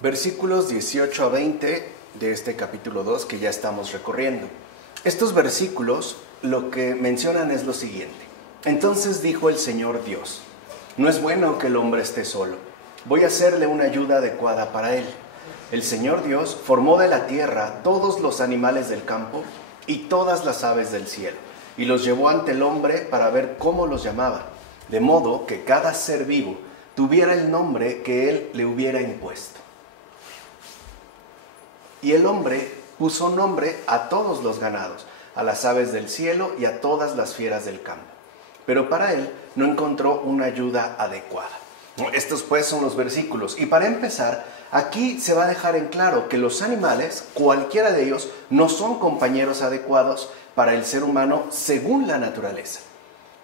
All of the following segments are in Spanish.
Versículos 18 a 20 de este capítulo 2 que ya estamos recorriendo. Estos versículos lo que mencionan es lo siguiente. Entonces dijo el Señor Dios: no es bueno que el hombre esté solo. Voy a hacerle una ayuda adecuada para él. El Señor Dios formó de la tierra todos los animales del campo y todas las aves del cielo, y los llevó ante el hombre para ver cómo los llamaba, de modo que cada ser vivo tuviera el nombre que él le hubiera impuesto. Y el hombre puso nombre a todos los ganados, a las aves del cielo y a todas las fieras del campo. Pero para él no encontró una ayuda adecuada. Estos pues son los versículos. Y para empezar, aquí se va a dejar en claro que los animales, cualquiera de ellos, no son compañeros adecuados para el ser humano según la naturaleza.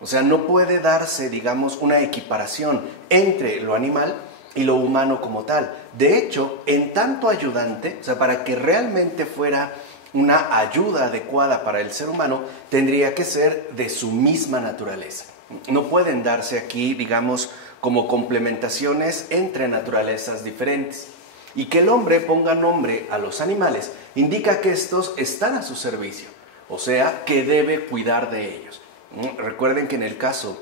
O sea, no puede darse, digamos, una equiparación entre lo animal y lo humano como tal. De hecho, en tanto ayudante, o sea, para que realmente fuera una ayuda adecuada para el ser humano, tendría que ser de su misma naturaleza. No pueden darse aquí, digamos, como complementaciones entre naturalezas diferentes. Y que el hombre ponga nombre a los animales indica que estos están a su servicio, o sea, que debe cuidar de ellos. Recuerden que en el caso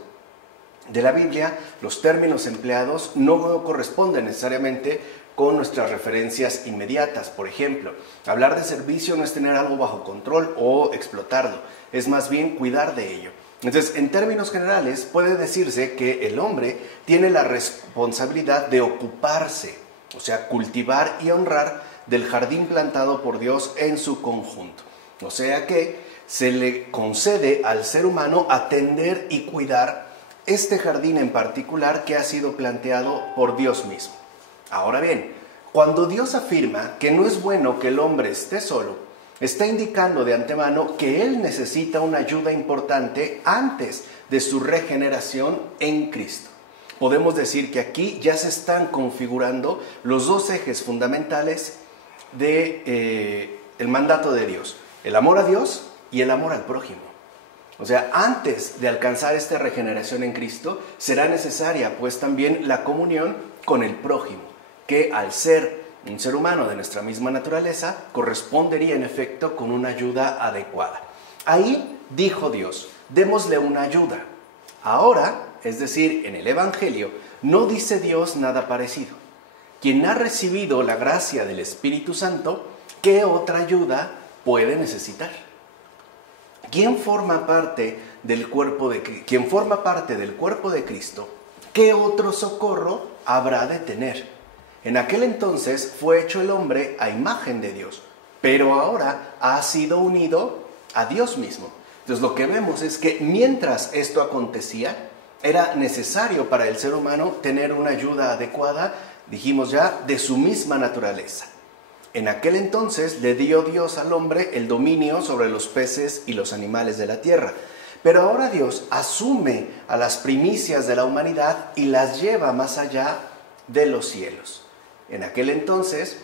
de la Biblia, los términos empleados no corresponden necesariamente con nuestras referencias inmediatas. Por ejemplo, hablar de servicio no es tener algo bajo control o explotarlo, es más bien cuidar de ello. Entonces, en términos generales, puede decirse que el hombre tiene la responsabilidad de ocuparse, o sea, cultivar y honrar del jardín plantado por Dios en su conjunto. O sea que se le concede al ser humano atender y cuidar este jardín en particular que ha sido planteado por Dios mismo. Ahora bien, cuando Dios afirma que no es bueno que el hombre esté solo, está indicando de antemano que él necesita una ayuda importante antes de su regeneración en Cristo. Podemos decir que aquí ya se están configurando los dos ejes fundamentales del mandato de Dios: el amor a Dios y el amor al prójimo. O sea, antes de alcanzar esta regeneración en Cristo, será necesaria pues también la comunión con el prójimo, que al ser un ser humano de nuestra misma naturaleza, correspondería en efecto con una ayuda adecuada. Ahí dijo Dios: démosle una ayuda. Ahora, es decir, en el Evangelio, no dice Dios nada parecido. Quien ha recibido la gracia del Espíritu Santo, ¿qué otra ayuda puede necesitar? Quien forma parte del cuerpo de Cristo, ¿qué otro socorro habrá de tener? En aquel entonces fue hecho el hombre a imagen de Dios, pero ahora ha sido unido a Dios mismo. Entonces lo que vemos es que mientras esto acontecía, era necesario para el ser humano tener una ayuda adecuada, dijimos ya, de su misma naturaleza. En aquel entonces le dio Dios al hombre el dominio sobre los peces y los animales de la tierra. Pero ahora Dios asume a las primicias de la humanidad y las lleva más allá de los cielos. En aquel entonces,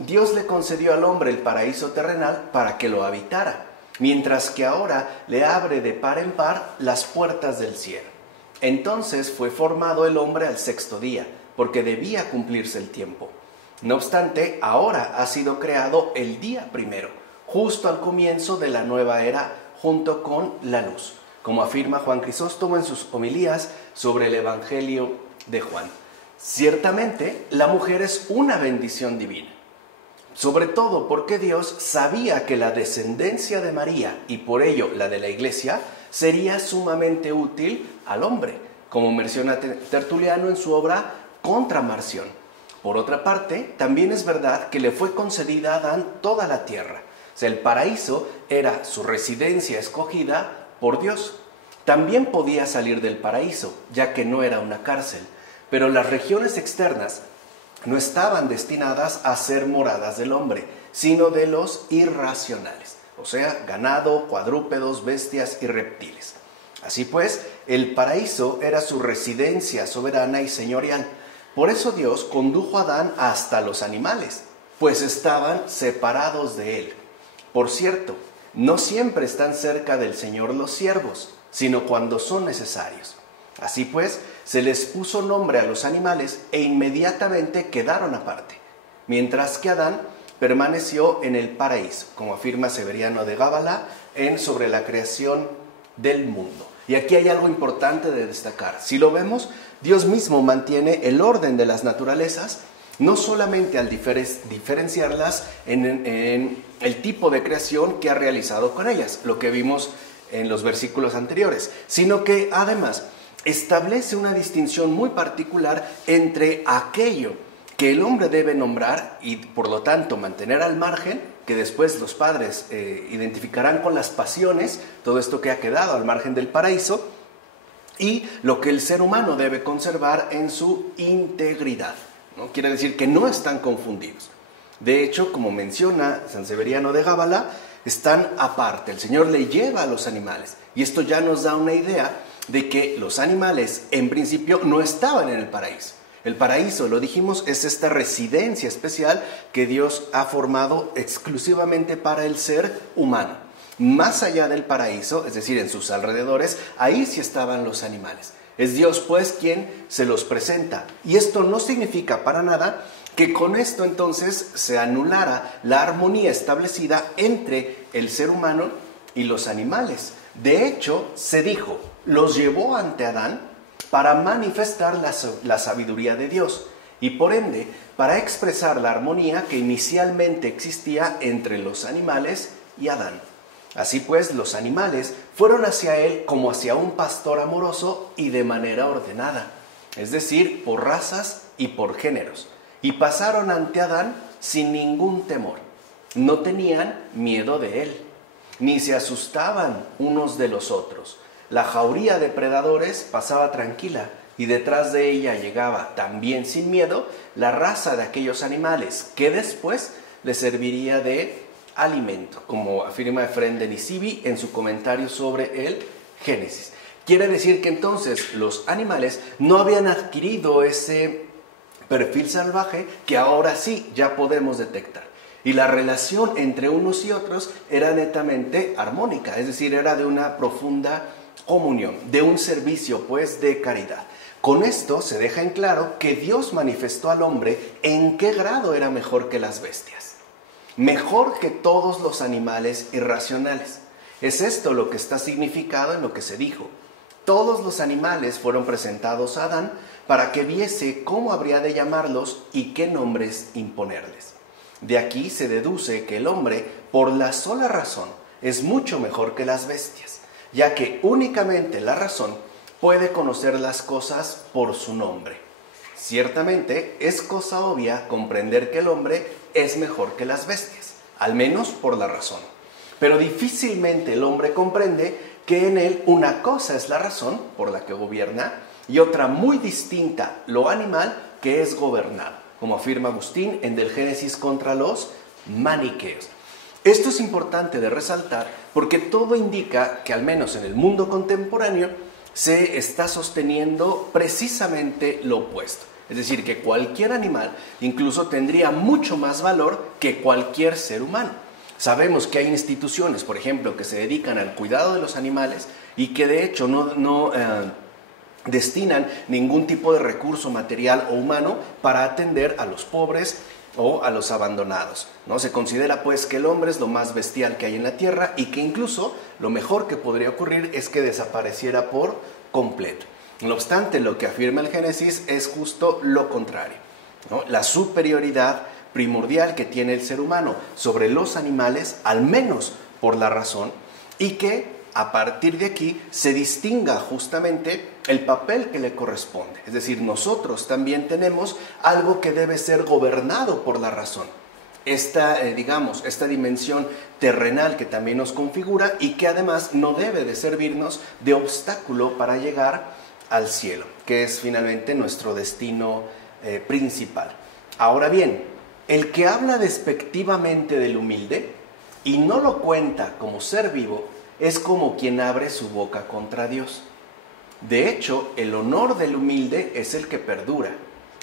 Dios le concedió al hombre el paraíso terrenal para que lo habitara, mientras que ahora le abre de par en par las puertas del cielo. Entonces fue formado el hombre al sexto día, porque debía cumplirse el tiempo. No obstante, ahora ha sido creado el día primero, justo al comienzo de la nueva era, junto con la luz, como afirma Juan Crisóstomo en sus homilías sobre el Evangelio de Juan. Ciertamente, la mujer es una bendición divina, sobre todo porque Dios sabía que la descendencia de María, y por ello la de la Iglesia, sería sumamente útil al hombre, como menciona Tertuliano en su obra Contra Marción. Por otra parte, también es verdad que le fue concedida a Adán toda la tierra. O sea, el paraíso era su residencia escogida por Dios. También podía salir del paraíso, ya que no era una cárcel. Pero las regiones externas no estaban destinadas a ser moradas del hombre, sino de los irracionales. O sea, ganado, cuadrúpedos, bestias y reptiles. Así pues, el paraíso era su residencia soberana y señorial. Por eso Dios condujo a Adán hasta los animales, pues estaban separados de él. Por cierto, no siempre están cerca del Señor los siervos, sino cuando son necesarios. Así pues, se les puso nombre a los animales e inmediatamente quedaron aparte. mientras que Adán permaneció en el paraíso, como afirma Severiano de Gábala en Sobre la creación del mundo. Y aquí hay algo importante de destacar. Si lo vemos, Dios mismo mantiene el orden de las naturalezas, no solamente al diferenciarlas en el tipo de creación que ha realizado con ellas, lo que vimos en los versículos anteriores, sino que además establece una distinción muy particular entre aquello que el hombre debe nombrar y por lo tanto mantener al margen, que después los padres identificarán con las pasiones, todo esto que ha quedado al margen del paraíso, y lo que el ser humano debe conservar en su integridad, ¿no? Quiere decir que no están confundidos. De hecho, como menciona San Severiano de Gábala, están aparte. El Señor le lleva a los animales. Y esto ya nos da una idea de que los animales en principio no estaban en el paraíso. El paraíso, lo dijimos, es esta residencia especial que Dios ha formado exclusivamente para el ser humano. Más allá del paraíso, es decir, en sus alrededores, ahí sí estaban los animales. Es Dios, pues, quien se los presenta. Y esto no significa para nada que con esto entonces se anulara la armonía establecida entre el ser humano y los animales. De hecho, se dijo, los llevó ante Adán para manifestar la sabiduría de Dios y por ende para expresar la armonía que inicialmente existía entre los animales y Adán. Así pues, los animales fueron hacia él como hacia un pastor amoroso y de manera ordenada, es decir, por razas y por géneros, y pasaron ante Adán sin ningún temor. No tenían miedo de él, ni se asustaban unos de los otros. La jauría de predadores pasaba tranquila y detrás de ella llegaba, también sin miedo, la raza de aquellos animales que después les serviría de alimento, como afirma Efrén de Nisibi en su comentario sobre el Génesis. Quiere decir que entonces los animales no habían adquirido ese perfil salvaje que ahora sí ya podemos detectar. Y la relación entre unos y otros era netamente armónica, es decir, era de una profunda comunión, de un servicio pues de caridad. Con esto se deja en claro que Dios manifestó al hombre en qué grado era mejor que las bestias. Mejor que todos los animales irracionales. Es esto lo que está significado en lo que se dijo. Todos los animales fueron presentados a Adán para que viese cómo habría de llamarlos y qué nombres imponerles. De aquí se deduce que el hombre, por la sola razón, es mucho mejor que las bestias, ya que únicamente la razón puede conocer las cosas por su nombre. Ciertamente es cosa obvia comprender que el hombre es mejor que las bestias, al menos por la razón. Pero difícilmente el hombre comprende que en él una cosa es la razón por la que gobierna y otra muy distinta, lo animal, que es gobernado, como afirma Agustín en Del Génesis contra los maniqueos. Esto es importante de resaltar porque todo indica que al menos en el mundo contemporáneo se está sosteniendo precisamente lo opuesto. Es decir, que cualquier animal incluso tendría mucho más valor que cualquier ser humano. Sabemos que hay instituciones, por ejemplo, que se dedican al cuidado de los animales y que de hecho no destinan ningún tipo de recurso material o humano para atender a los pobres o a los abandonados, ¿no? Se considera pues que el hombre es lo más bestial que hay en la tierra y que incluso lo mejor que podría ocurrir es que desapareciera por completo. No obstante, lo que afirma el Génesis es justo lo contrario, ¿no? La superioridad primordial que tiene el ser humano sobre los animales, al menos por la razón, y que a partir de aquí se distinga justamente el papel que le corresponde. Es decir, nosotros también tenemos algo que debe ser gobernado por la razón. Esta dimensión terrenal que también nos configura y que además no debe de servirnos de obstáculo para llegar al cielo, que es finalmente nuestro destino principal. Ahora bien, el que habla despectivamente del humilde y no lo cuenta como ser vivo, es como quien abre su boca contra Dios. De hecho, el honor del humilde es el que perdura.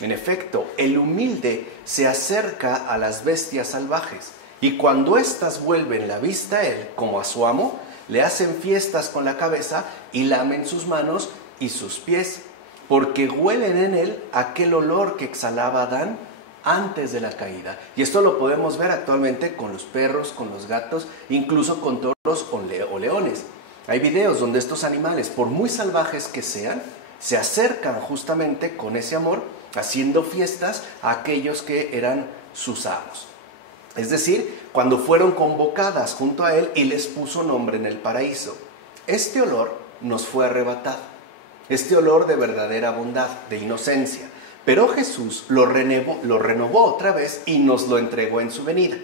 En efecto, el humilde se acerca a las bestias salvajes y cuando éstas vuelven la vista a él como a su amo, le hacen fiestas con la cabeza y lamen sus manos y sus pies, porque huelen en él aquel olor que exhalaba Adán antes de la caída. Y esto lo podemos ver actualmente con los perros, con los gatos, incluso con toros o leones. Hay videos donde estos animales, por muy salvajes que sean, se acercan justamente con ese amor, haciendo fiestas a aquellos que eran sus amos. Es decir, cuando fueron convocadas junto a él y les puso nombre en el paraíso. Este olor nos fue arrebatado, este olor de verdadera bondad, de inocencia. Pero Jesús lo renovó otra vez y nos lo entregó en su venida.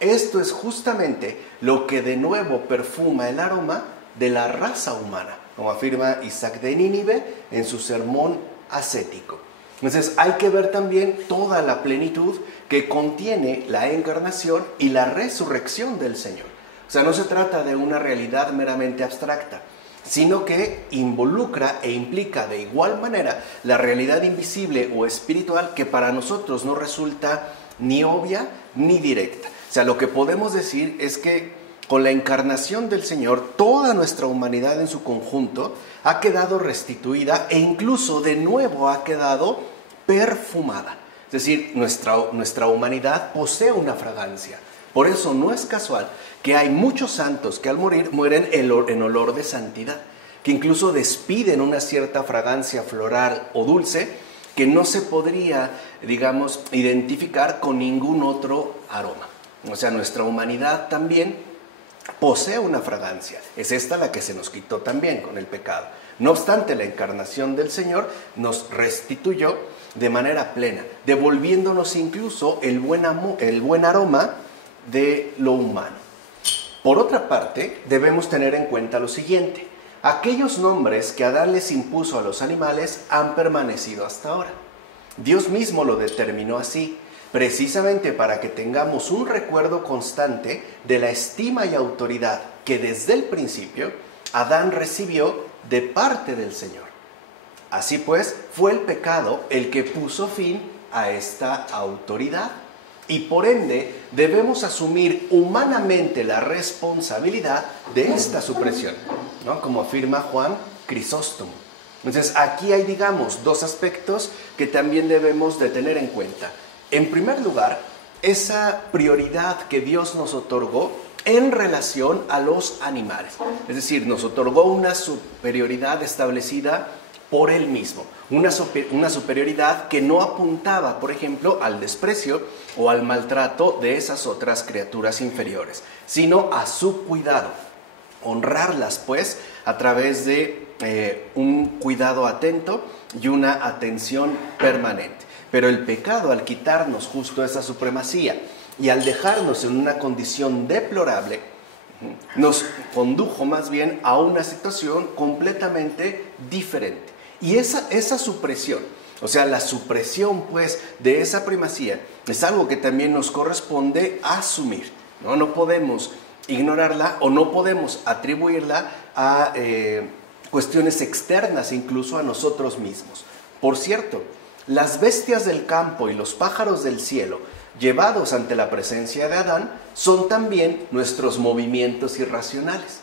Esto es justamente lo que de nuevo perfuma el aroma de la raza humana, como afirma Isaac de Nínive en su sermón ascético. Entonces hay que ver también toda la plenitud que contiene la encarnación y la resurrección del Señor. O sea, no se trata de una realidad meramente abstracta, sino que involucra e implica de igual manera la realidad invisible o espiritual que para nosotros no resulta ni obvia ni directa. O sea, lo que podemos decir es que con la encarnación del Señor, toda nuestra humanidad en su conjunto ha quedado restituida e incluso de nuevo ha quedado perfumada. Es decir, nuestra humanidad posee una fragancia. Por eso no es casual que hay muchos santos que al morir mueren en olor de santidad, que incluso despiden una cierta fragancia floral o dulce que no se podría, digamos, identificar con ningún otro aroma. O sea, nuestra humanidad también posee una fragancia. Es esta la que se nos quitó también con el pecado. No obstante, la encarnación del Señor nos restituyó de manera plena, devolviéndonos incluso el buen aroma de lo humano. Por otra parte, debemos tener en cuenta lo siguiente: aquellos nombres que Adán les impuso a los animales han permanecido hasta ahora. Dios mismo lo determinó así, precisamente para que tengamos un recuerdo constante de la estima y autoridad que desde el principio Adán recibió de parte del Señor. Así pues, fue el pecado el que puso fin a esta autoridad y por ende debemos asumir humanamente la responsabilidad de esta supresión, ¿no? Como afirma Juan Crisóstomo. Entonces aquí hay, digamos, dos aspectos que también debemos de tener en cuenta. En primer lugar, esa prioridad que Dios nos otorgó en relación a los animales. Es decir, nos otorgó una superioridad establecida por Él mismo. Una superioridad que no apuntaba, por ejemplo, al desprecio o al maltrato de esas otras criaturas inferiores, sino a su cuidado. Honrarlas, pues, a través de un cuidado atento y una atención permanente. Pero el pecado, al quitarnos justo esa supremacía y al dejarnos en una condición deplorable, nos condujo más bien a una situación completamente diferente. Y esa supresión, o sea, la supresión pues de esa primacía, es algo que también nos corresponde asumir, ¿no? No podemos ignorarla o no podemos atribuirla a cuestiones externas, incluso a nosotros mismos. Por cierto, las bestias del campo y los pájaros del cielo, llevados ante la presencia de Adán, son también nuestros movimientos irracionales,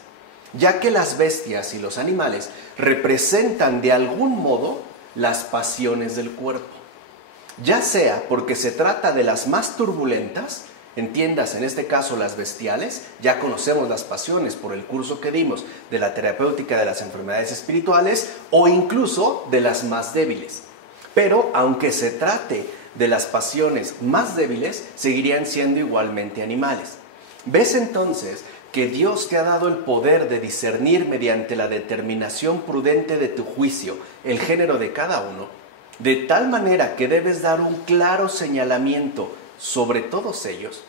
ya que las bestias y los animales representan de algún modo las pasiones del cuerpo, ya sea porque se trata de las más turbulentas, entiendas en este caso las bestiales, ya conocemos las pasiones por el curso que dimos de la terapéutica de las enfermedades espirituales, o incluso de las más débiles. Pero aunque se trate de las pasiones más débiles, seguirían siendo igualmente animales. ¿Ves entonces que Dios te ha dado el poder de discernir mediante la determinación prudente de tu juicio el género de cada uno, de tal manera que debes dar un claro señalamiento sobre todos ellos?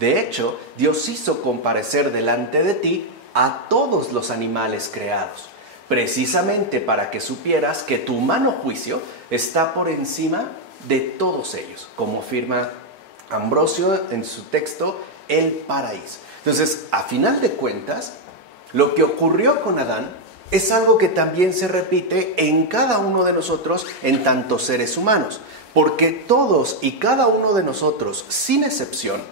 De hecho, Dios hizo comparecer delante de ti a todos los animales creados, precisamente para que supieras que tu humano juicio está por encima de todos ellos, como afirma Ambrosio en su texto El Paraíso. Entonces, a final de cuentas, lo que ocurrió con Adán es algo que también se repite en cada uno de nosotros en tantos seres humanos, porque todos y cada uno de nosotros, sin excepción,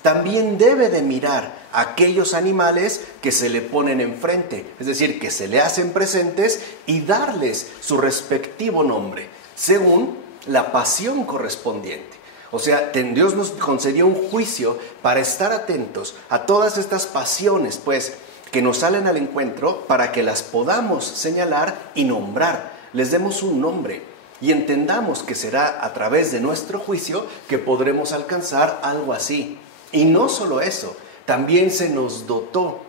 también debe de mirar a aquellos animales que se le ponen enfrente, es decir, que se le hacen presentes, y darles su respectivo nombre, según la pasión correspondiente. O sea, Dios nos concedió un juicio para estar atentos a todas estas pasiones, pues, que nos salen al encuentro para que las podamos señalar y nombrar. Les demos un nombre y entendamos que será a través de nuestro juicio que podremos alcanzar algo así. Y no solo eso, también se nos dotó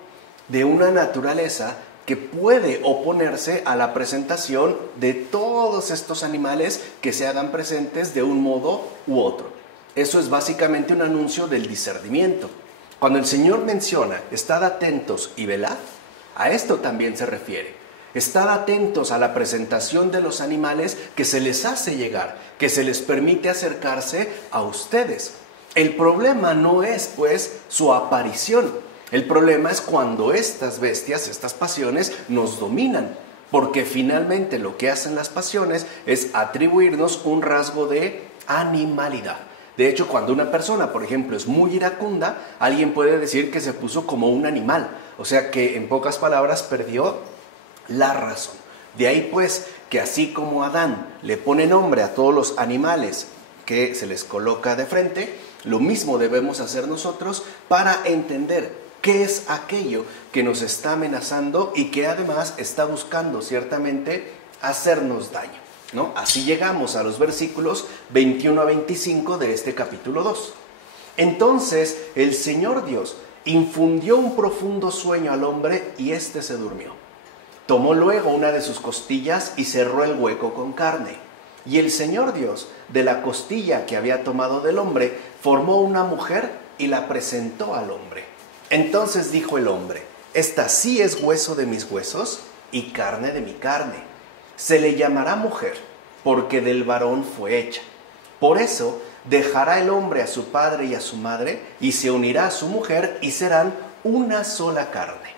de una naturaleza que puede oponerse a la presentación de todos estos animales que se hagan presentes de un modo u otro. Eso es básicamente un anuncio del discernimiento. Cuando el Señor menciona, estad atentos y velad, a esto también se refiere. Estad atentos a la presentación de los animales que se les hace llegar, que se les permite acercarse a ustedes. El problema no es, pues, su aparición. El problema es cuando estas bestias, estas pasiones, nos dominan. Porque finalmente lo que hacen las pasiones es atribuirnos un rasgo de animalidad. De hecho, cuando una persona, por ejemplo, es muy iracunda, alguien puede decir que se puso como un animal. O sea que, en pocas palabras, perdió la razón. De ahí, pues, que así como Adán le pone nombre a todos los animales que se les coloca de frente, lo mismo debemos hacer nosotros para entender qué es aquello que nos está amenazando y que además está buscando ciertamente hacernos daño, ¿no? Así llegamos a los versículos 21 a 25 de este capítulo 2. Entonces el Señor Dios infundió un profundo sueño al hombre y éste se durmió. Tomó luego una de sus costillas y cerró el hueco con carne. Y el Señor Dios, de la costilla que había tomado del hombre, formó una mujer y la presentó al hombre. Entonces dijo el hombre, esta sí es hueso de mis huesos y carne de mi carne. Se le llamará mujer, porque del varón fue hecha. Por eso dejará el hombre a su padre y a su madre, y se unirá a su mujer, y serán una sola carne.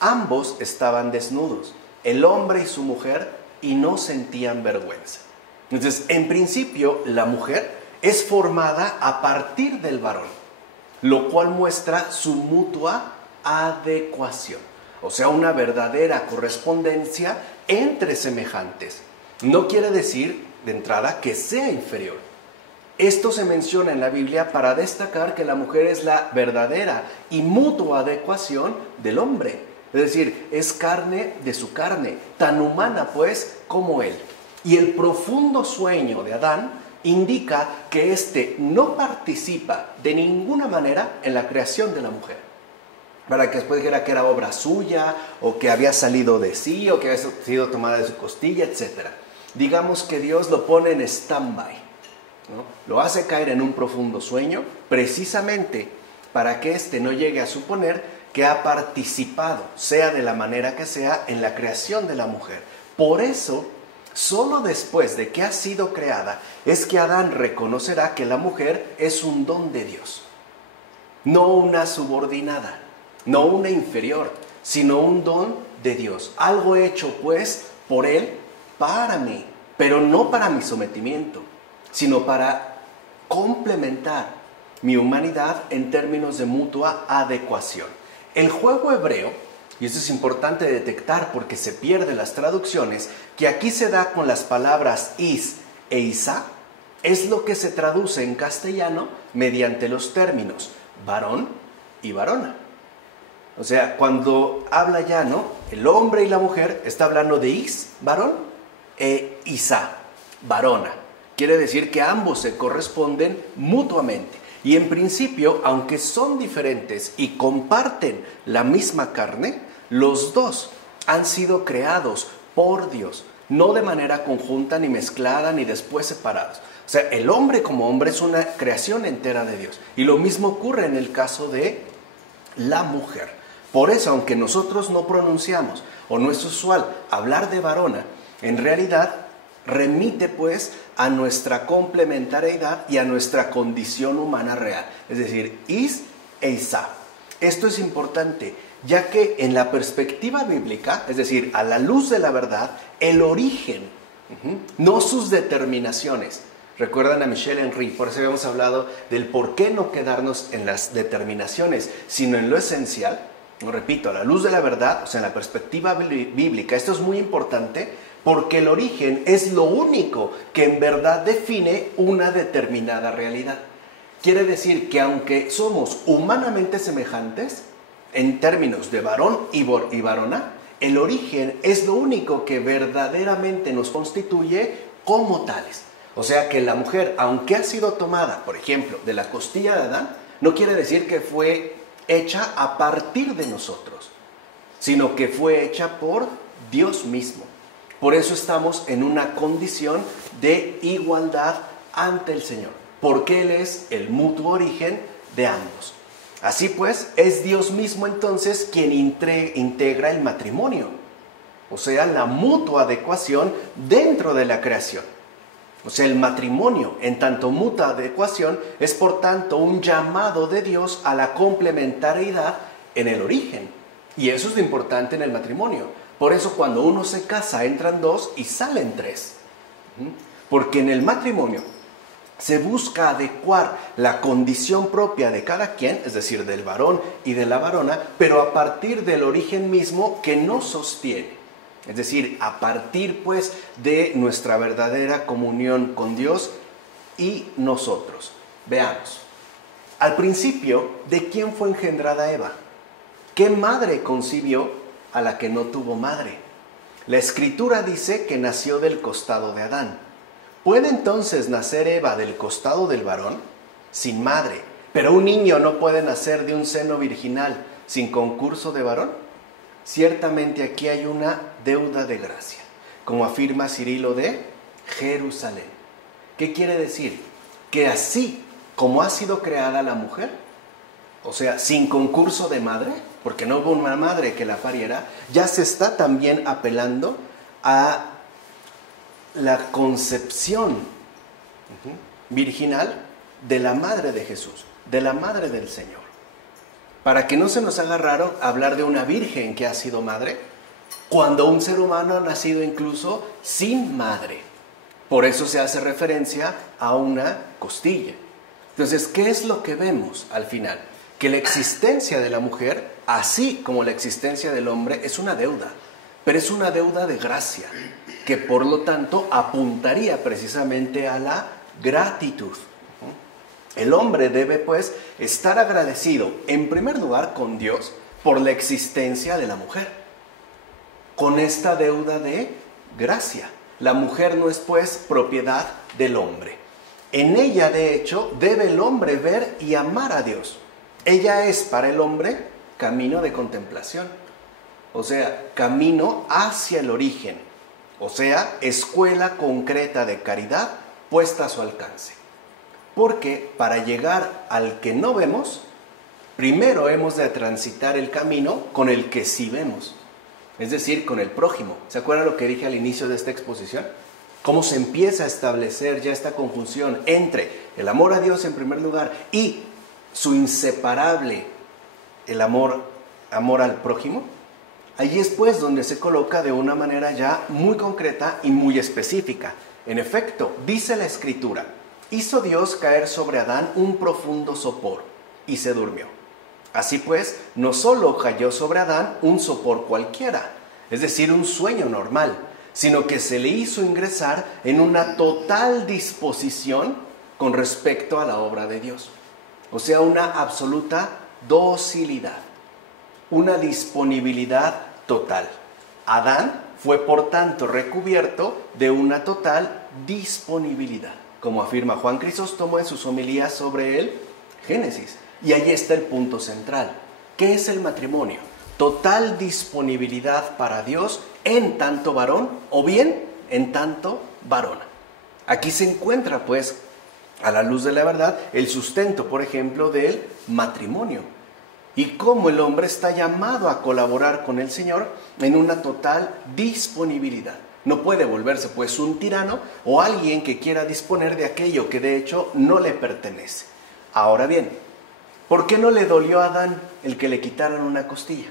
Ambos estaban desnudos, el hombre y su mujer, y no sentían vergüenza. Entonces, en principio, la mujer es formada a partir del varón, lo cual muestra su mutua adecuación, o sea, una verdadera correspondencia entre semejantes. No quiere decir, de entrada, que sea inferior. Esto se menciona en la Biblia para destacar que la mujer es la verdadera y mutua adecuación del hombre. Es decir, es carne de su carne, tan humana pues como él. Y el profundo sueño de Adán indica que éste no participa de ninguna manera en la creación de la mujer. Para que después dijera que era obra suya, o que había salido de sí, o que había sido tomada de su costilla, etc. Digamos que Dios lo pone en stand-by, ¿no? Lo hace caer en un profundo sueño, precisamente para que éste no llegue a suponer que ha participado, sea de la manera que sea, en la creación de la mujer. Por eso, solo después de que ha sido creada, es que Adán reconocerá que la mujer es un don de Dios. No una subordinada, no una inferior, sino un don de Dios. Algo hecho, pues, por Él, para mí, pero no para mi sometimiento, sino para complementar mi humanidad en términos de mutua adecuación. El juego hebreo, y esto es importante detectar porque se pierden las traducciones, que aquí se da con las palabras is e isa, es lo que se traduce en castellano mediante los términos varón y varona. O sea, cuando habla ya, ¿no?, el hombre y la mujer, está hablando de is, varón, e isa, varona. Quiere decir que ambos se corresponden mutuamente. Y en principio, aunque son diferentes y comparten la misma carne, los dos han sido creados por Dios, no de manera conjunta, ni mezclada, ni después separados. O sea, el hombre como hombre es una creación entera de Dios. Y lo mismo ocurre en el caso de la mujer. Por eso, aunque nosotros no pronunciamos, o no es usual hablar de varona, en realidad remite pues a nuestra complementariedad y a nuestra condición humana real. Es decir, is e isa. Esto es importante, ya que en la perspectiva bíblica, es decir, a la luz de la verdad, el origen, no sus determinaciones. Recuerdan a Michel Henry, por eso habíamos hablado del por qué no quedarnos en las determinaciones, sino en lo esencial. Repito, a la luz de la verdad, o sea, en la perspectiva bíblica. Esto es muy importante porque el origen es lo único que en verdad define una determinada realidad. Quiere decir que aunque somos humanamente semejantes, en términos de varón y varona, el origen es lo único que verdaderamente nos constituye como tales. O sea que la mujer, aunque ha sido tomada, por ejemplo, de la costilla de Adán, no quiere decir que fue hecha a partir de nosotros, sino que fue hecha por Dios mismo. Por eso estamos en una condición de igualdad ante el Señor, porque Él es el mutuo origen de ambos. Así pues, es Dios mismo entonces quien integra el matrimonio, o sea, la mutua adecuación dentro de la creación. O sea, el matrimonio, en tanto mutua adecuación, es por tanto un llamado de Dios a la complementariedad en el origen. Y eso es lo importante en el matrimonio. Por eso cuando uno se casa entran dos y salen tres. Porque en el matrimonio se busca adecuar la condición propia de cada quien, es decir, del varón y de la varona, pero a partir del origen mismo que nos sostiene. Es decir, a partir pues de nuestra verdadera comunión con Dios y nosotros. Veamos. Al principio, ¿de quién fue engendrada Eva? ¿Qué madre concibió a la que no tuvo madre? La Escritura dice que nació del costado de Adán. ¿Puede entonces nacer Eva del costado del varón? Sin madre. ¿Pero un niño no puede nacer de un seno virginal sin concurso de varón? Ciertamente aquí hay una deuda de gracia, como afirma Cirilo de Jerusalén. ¿Qué quiere decir? Que así como ha sido creada la mujer, o sea, sin concurso de madre, porque no hubo una madre que la pariera, ya se está también apelando a la concepción virginal de la madre de Jesús, de la madre del Señor. Para que no se nos haga raro hablar de una virgen que ha sido madre, cuando un ser humano ha nacido incluso sin madre. Por eso se hace referencia a una costilla. Entonces, ¿qué es lo que vemos al final? Que la existencia de la mujer, así como la existencia del hombre, es una deuda, pero es una deuda de gracia, que por lo tanto apuntaría precisamente a la gratitud. El hombre debe pues estar agradecido en primer lugar con Dios por la existencia de la mujer, con esta deuda de gracia. La mujer no es pues propiedad del hombre. En ella de hecho debe el hombre ver y amar a Dios. Ella es para el hombre camino de contemplación, o sea, camino hacia el origen, o sea, escuela concreta de caridad puesta a su alcance. Porque para llegar al que no vemos, primero hemos de transitar el camino con el que sí vemos, es decir, con el prójimo. ¿Se acuerdan lo que dije al inicio de esta exposición? Cómo se empieza a establecer ya esta conjunción entre el amor a Dios en primer lugar y su inseparable, el amor al prójimo. Allí es pues donde se coloca de una manera ya muy concreta y muy específica. En efecto, dice la Escritura: hizo Dios caer sobre Adán un profundo sopor, y se durmió. Así pues, no solo cayó sobre Adán un sopor cualquiera, es decir, un sueño normal, sino que se le hizo ingresar en una total disposición con respecto a la obra de Dios. O sea, una absoluta docilidad, una disponibilidad total. Adán fue, por tanto, recubierto de una total disponibilidad, como afirma Juan Crisóstomo en sus homilías sobre el Génesis. Y ahí está el punto central. ¿Qué es el matrimonio? Total disponibilidad para Dios en tanto varón o bien en tanto varona. Aquí se encuentra, pues, a la luz de la verdad, el sustento, por ejemplo, del matrimonio. Y cómo el hombre está llamado a colaborar con el Señor en una total disponibilidad. No puede volverse pues un tirano o alguien que quiera disponer de aquello que de hecho no le pertenece. Ahora bien, ¿por qué no le dolió a Adán el que le quitaran una costilla?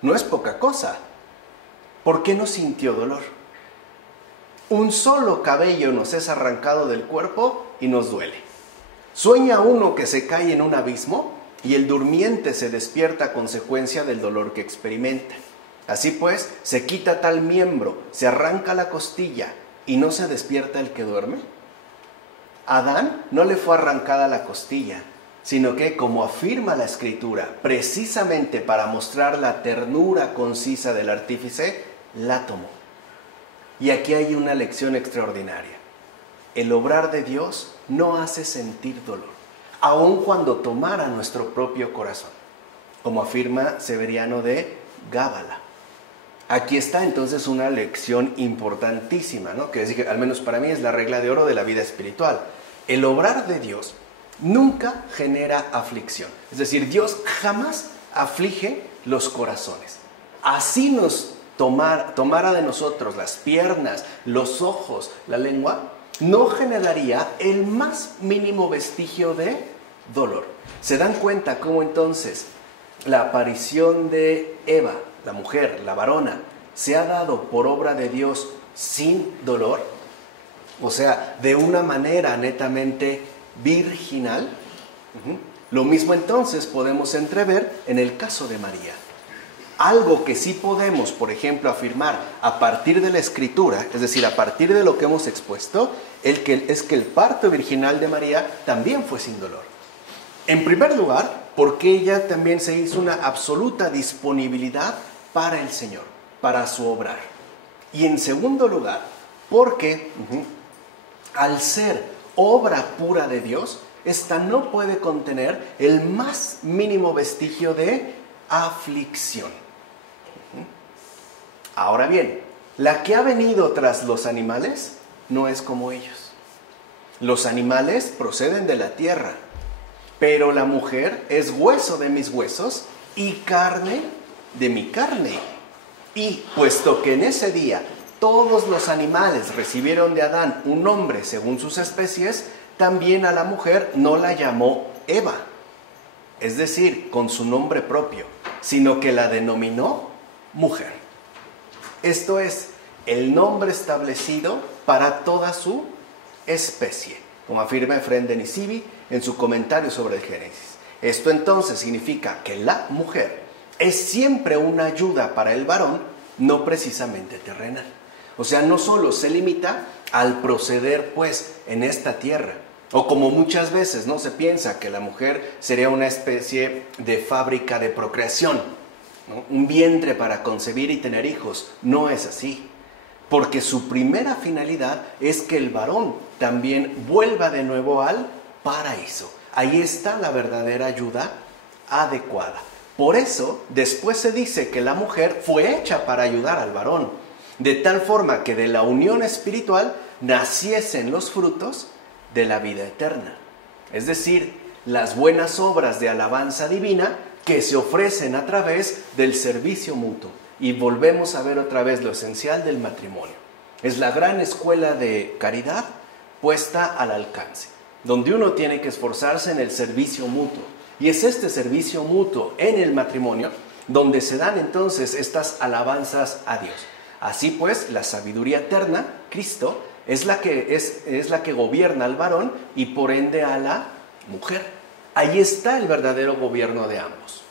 No es poca cosa. ¿Por qué no sintió dolor? Un solo cabello nos es arrancado del cuerpo y nos duele. ¿Sueña uno que se cae en un abismo y el durmiente se despierta a consecuencia del dolor que experimenta? Así pues, se quita tal miembro, se arranca la costilla y no se despierta el que duerme. A Adán no le fue arrancada la costilla, sino que, como afirma la Escritura, precisamente para mostrar la ternura concisa del artífice, la tomó. Y aquí hay una lección extraordinaria. El obrar de Dios no hace sentir dolor, aun cuando tomara nuestro propio corazón, como afirma Severiano de Gábala. Aquí está entonces una lección importantísima, ¿no? Que decir que al menos para mí es la regla de oro de la vida espiritual. El obrar de Dios nunca genera aflicción. Es decir, Dios jamás aflige los corazones. Así nos tomara de nosotros las piernas, los ojos, la lengua, no generaría el más mínimo vestigio de dolor. ¿Se dan cuenta cómo entonces la aparición de Eva, la mujer, la varona, se ha dado por obra de Dios sin dolor? O sea, de una manera netamente virginal. Lo mismo entonces podemos entrever en el caso de María. Algo que sí podemos, por ejemplo, afirmar a partir de la Escritura, es decir, a partir de lo que hemos expuesto, es que el parto virginal de María también fue sin dolor. En primer lugar, porque ella también se hizo una absoluta disponibilidad para el Señor, para su obrar. Y en segundo lugar, porque al ser obra pura de Dios, esta no puede contener el más mínimo vestigio de aflicción. Ahora bien, la que ha venido tras los animales no es como ellos. Los animales proceden de la tierra, pero la mujer es hueso de mis huesos y carne de mi carne. Y puesto que en ese día todos los animales recibieron de Adán un nombre según sus especies, también a la mujer no la llamó Eva, es decir, con su nombre propio, sino que la denominó mujer. Esto es el nombre establecido para toda su especie, como afirma Efrén de Nisibi en su comentario sobre el Génesis. Esto entonces significa que la mujer es siempre una ayuda para el varón, no precisamente terrenal. O sea, no solo se limita al proceder, pues, en esta tierra, o como muchas veces no se piensa que la mujer sería una especie de fábrica de procreación, ¿no? Un vientre para concebir y tener hijos. No es así, porque su primera finalidad es que el varón también vuelva de nuevo al paraíso. Ahí está la verdadera ayuda adecuada. Por eso, después se dice que la mujer fue hecha para ayudar al varón, de tal forma que de la unión espiritual naciesen los frutos de la vida eterna. Es decir, las buenas obras de alabanza divina que se ofrecen a través del servicio mutuo. Y volvemos a ver otra vez lo esencial del matrimonio. Es la gran escuela de caridad puesta al alcance, donde uno tiene que esforzarse en el servicio mutuo. Y es este servicio mutuo en el matrimonio donde se dan entonces estas alabanzas a Dios. Así pues, la sabiduría eterna, Cristo, es la que gobierna al varón y por ende a la mujer. Ahí está el verdadero gobierno de ambos.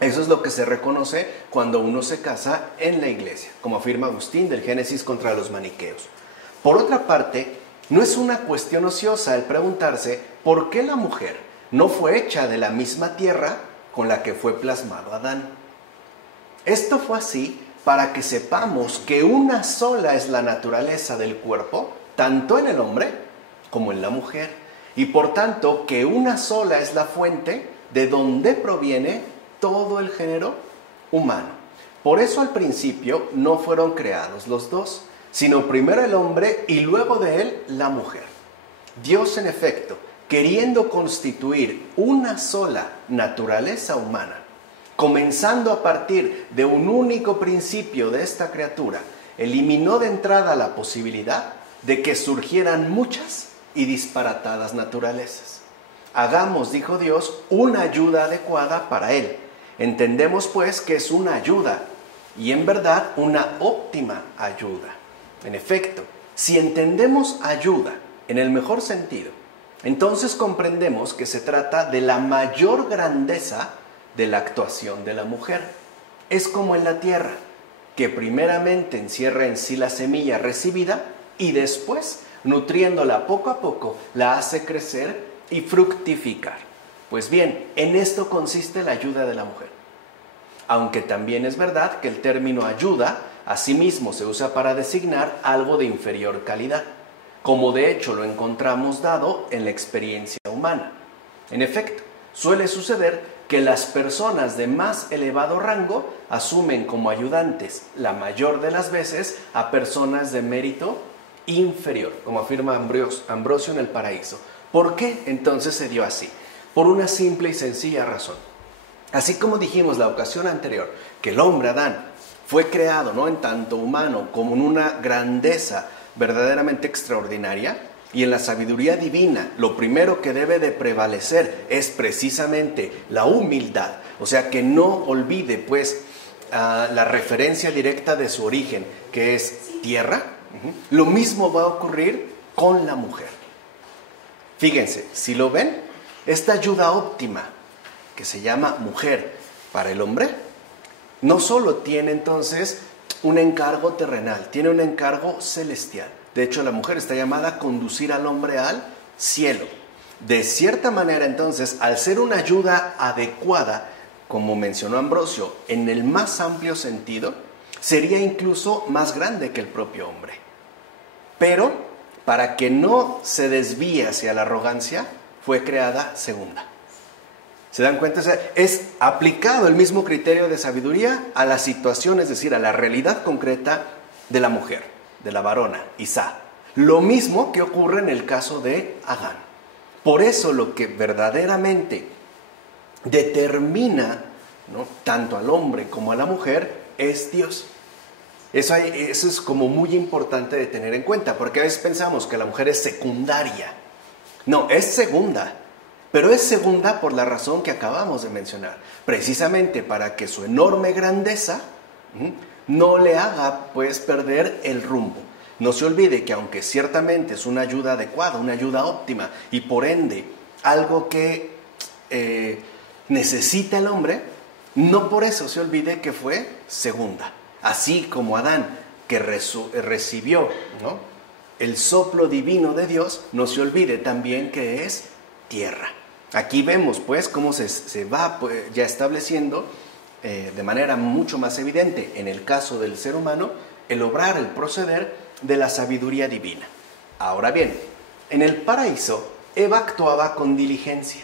Eso es lo que se reconoce cuando uno se casa en la iglesia, como afirma Agustín del Génesis contra los maniqueos. Por otra parte, no es una cuestión ociosa el preguntarse por qué la mujer no fue hecha de la misma tierra con la que fue plasmado Adán. Esto fue así para que sepamos que una sola es la naturaleza del cuerpo, tanto en el hombre como en la mujer, y por tanto que una sola es la fuente de donde proviene todo el género humano. Por eso al principio no fueron creados los dos, sino primero el hombre y luego de él la mujer. Dios, en efecto, queriendo constituir una sola naturaleza humana, comenzando a partir de un único principio de esta criatura, eliminó de entrada la posibilidad de que surgieran muchas y disparatadas naturalezas. Hagamos, dijo Dios, una ayuda adecuada para él. Entendemos pues que es una ayuda y en verdad una óptima ayuda. En efecto, si entendemos ayuda en el mejor sentido, entonces comprendemos que se trata de la mayor grandeza de la actuación de la mujer. Es como en la tierra, que primeramente encierra en sí la semilla recibida y después, nutriéndola poco a poco, la hace crecer y fructificar. Pues bien, en esto consiste la ayuda de la mujer. Aunque también es verdad que el término ayuda asimismo se usa para designar algo de inferior calidad, como de hecho lo encontramos dado en la experiencia humana. En efecto, suele suceder que las personas de más elevado rango asumen como ayudantes la mayor de las veces a personas de mérito inferior, como afirma Ambrosio en el Paraíso. ¿Por qué entonces se dio así? Por una simple y sencilla razón. Así como dijimos la ocasión anterior, que el hombre Adán fue creado, ¿no?, en tanto humano como en una grandeza verdaderamente extraordinaria, y en la sabiduría divina lo primero que debe de prevalecer es precisamente la humildad, o sea, que no olvide pues la referencia directa de su origen, que es tierra. Lo mismo va a ocurrir con la mujer. Fíjense, si lo ven, esta ayuda óptima que se llama mujer para el hombre, no solo tiene entonces un encargo terrenal, tiene un encargo celestial. De hecho, la mujer está llamada a conducir al hombre al cielo. De cierta manera, entonces, al ser una ayuda adecuada, como mencionó Ambrosio, en el más amplio sentido, sería incluso más grande que el propio hombre. Pero, para que no se desvíe hacia la arrogancia, fue creada segunda. ¿Se dan cuenta? O sea, es aplicado el mismo criterio de sabiduría a la situación, es decir, a la realidad concreta de la mujer, de la varona, Isá. Lo mismo que ocurre en el caso de Adán. Por eso lo que verdaderamente determina, ¿no?, tanto al hombre como a la mujer es Dios. Eso es como muy importante de tener en cuenta, porque a veces pensamos que la mujer es secundaria. No, es segunda. Pero es segunda por la razón que acabamos de mencionar, precisamente para que su enorme grandeza no le haga pues perder el rumbo. No se olvide que aunque ciertamente es una ayuda adecuada, una ayuda óptima y por ende algo que necesita el hombre, no por eso se olvide que fue segunda. Así como Adán, que recibió, ¿no?, el soplo divino de Dios, no se olvide también que es tierra. Aquí vemos pues cómo se va pues, ya estableciendo de manera mucho más evidente en el caso del ser humano el obrar, el proceder de la sabiduría divina. Ahora bien, en el paraíso Eva actuaba con diligencia.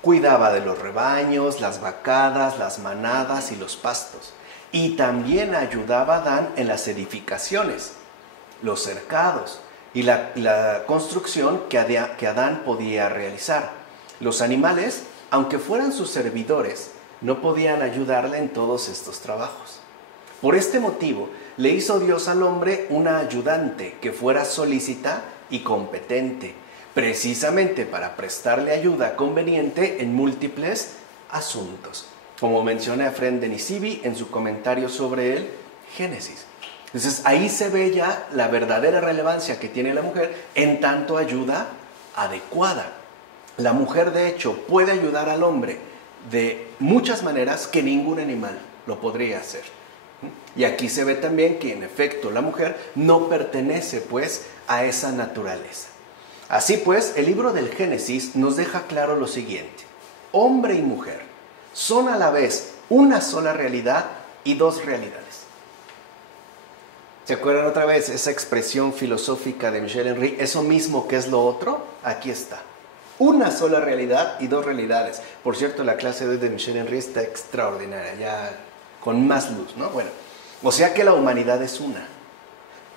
Cuidaba de los rebaños, las vacadas, las manadas y los pastos. Y también ayudaba a Adán en las edificaciones, los cercados y la construcción que Adán podía realizar. Los animales, aunque fueran sus servidores, no podían ayudarle en todos estos trabajos. Por este motivo, le hizo Dios al hombre una ayudante que fuera solícita y competente, precisamente para prestarle ayuda conveniente en múltiples asuntos, como menciona Efrén de Nisibi en su comentario sobre el Génesis. Entonces, ahí se ve ya la verdadera relevancia que tiene la mujer en tanto ayuda adecuada. La mujer, de hecho, puede ayudar al hombre de muchas maneras que ningún animal lo podría hacer. Y aquí se ve también que, en efecto, la mujer no pertenece, pues, a esa naturaleza. Así pues, el libro del Génesis nos deja claro lo siguiente. Hombre y mujer son a la vez una sola realidad y dos realidades. ¿Se acuerdan otra vez esa expresión filosófica de Michel Henry? Eso mismo que es lo otro, aquí está. Una sola realidad y dos realidades. Por cierto, la clase de hoy de Michel Henry está extraordinaria, ya con más luz, ¿no? Bueno, o sea que la humanidad es una,